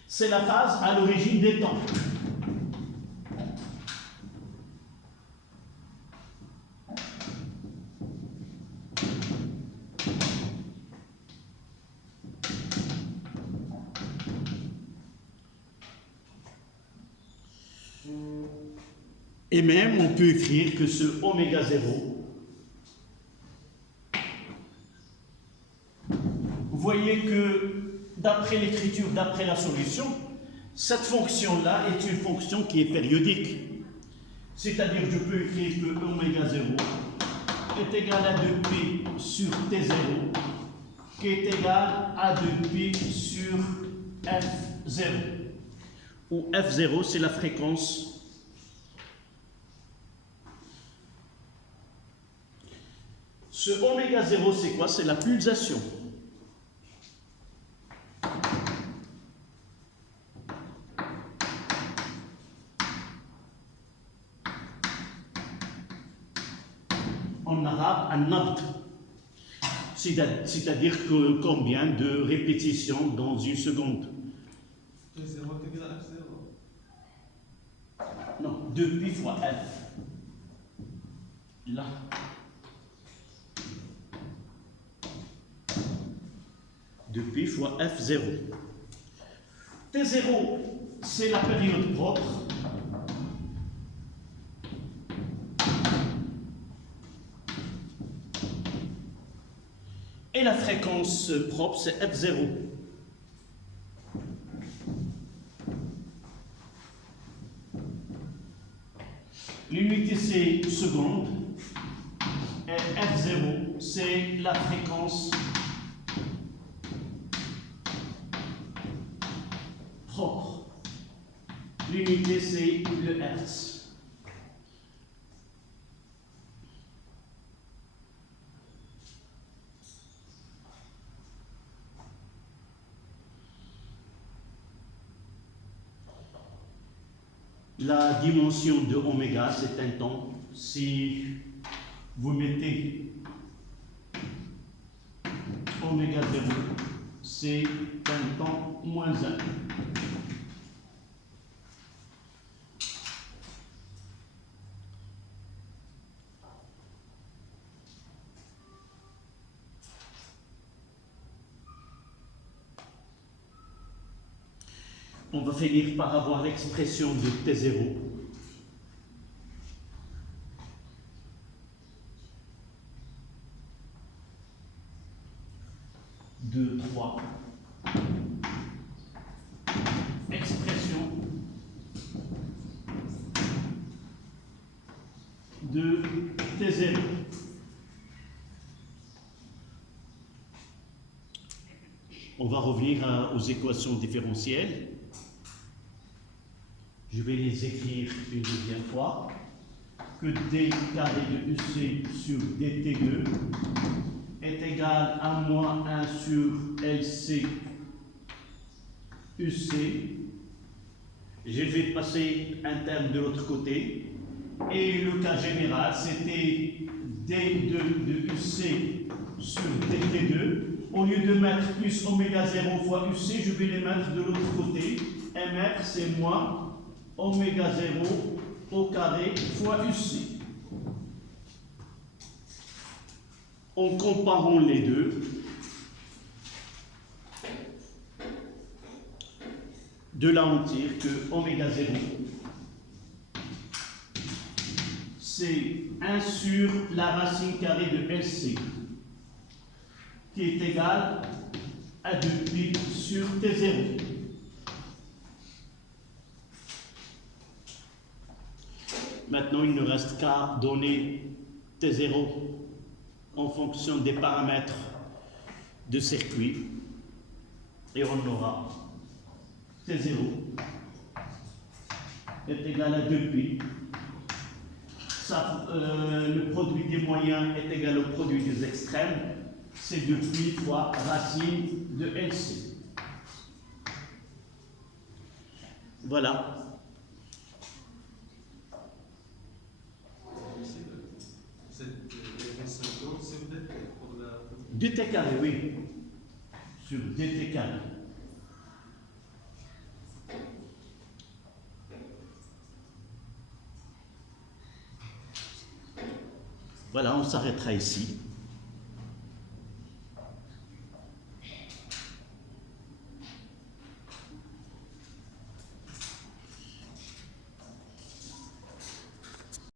c'est la phase à l'origine des temps. Et même, on peut écrire que ce oméga 0, vous voyez que d'après l'écriture, d'après la solution, cette fonction-là est une fonction qui est périodique. C'est-à-dire, je peux écrire que oméga 0 est égal à 2π sur T0, qui est égal à 2π sur F0. Où F0, c'est la fréquence. Ce oméga 0, c'est quoi? C'est la pulsation. En arabe, an-nabd. C'est-à-dire que combien de répétitions dans une seconde? T0 est égal à F0. Non, 2π fois F. Là. 2π fois F0. T0, c'est la période propre. Et la fréquence propre, c'est F0. L'unité, c'est seconde. Et F0, c'est la fréquence propre. L'unité, c'est le Hertz. La dimension de oméga, c'est un temps. Si vous mettez oméga 0, c'est un temps moins 1. On va finir par avoir l'expression de T0. Deux, trois. Expression de T0. On va revenir aux équations différentielles. Je vais les écrire une deuxième fois. Que d carré de UC sur dt2 est égal à moins 1 sur LC UC. Je vais passer un terme de l'autre côté. Et le cas général, c'était d2 de UC sur dt2. Au lieu de mettre plus oméga 0 fois UC, je vais les mettre de l'autre côté. MR, c'est moins oméga 0 au carré fois UC. En comparant les deux, de là on tire que oméga 0, c'est 1 sur la racine carrée de LC, qui est égal à 2π sur T0. Maintenant, il ne reste qu'à donner T0 en fonction des paramètres de circuit. Et on aura T0 est égal à 2π. Le produit des moyens est égal au produit des extrêmes. C'est 2π fois racine de LC. Voilà. dt carré, oui, sur dt carré. Voilà, on s'arrêtera ici.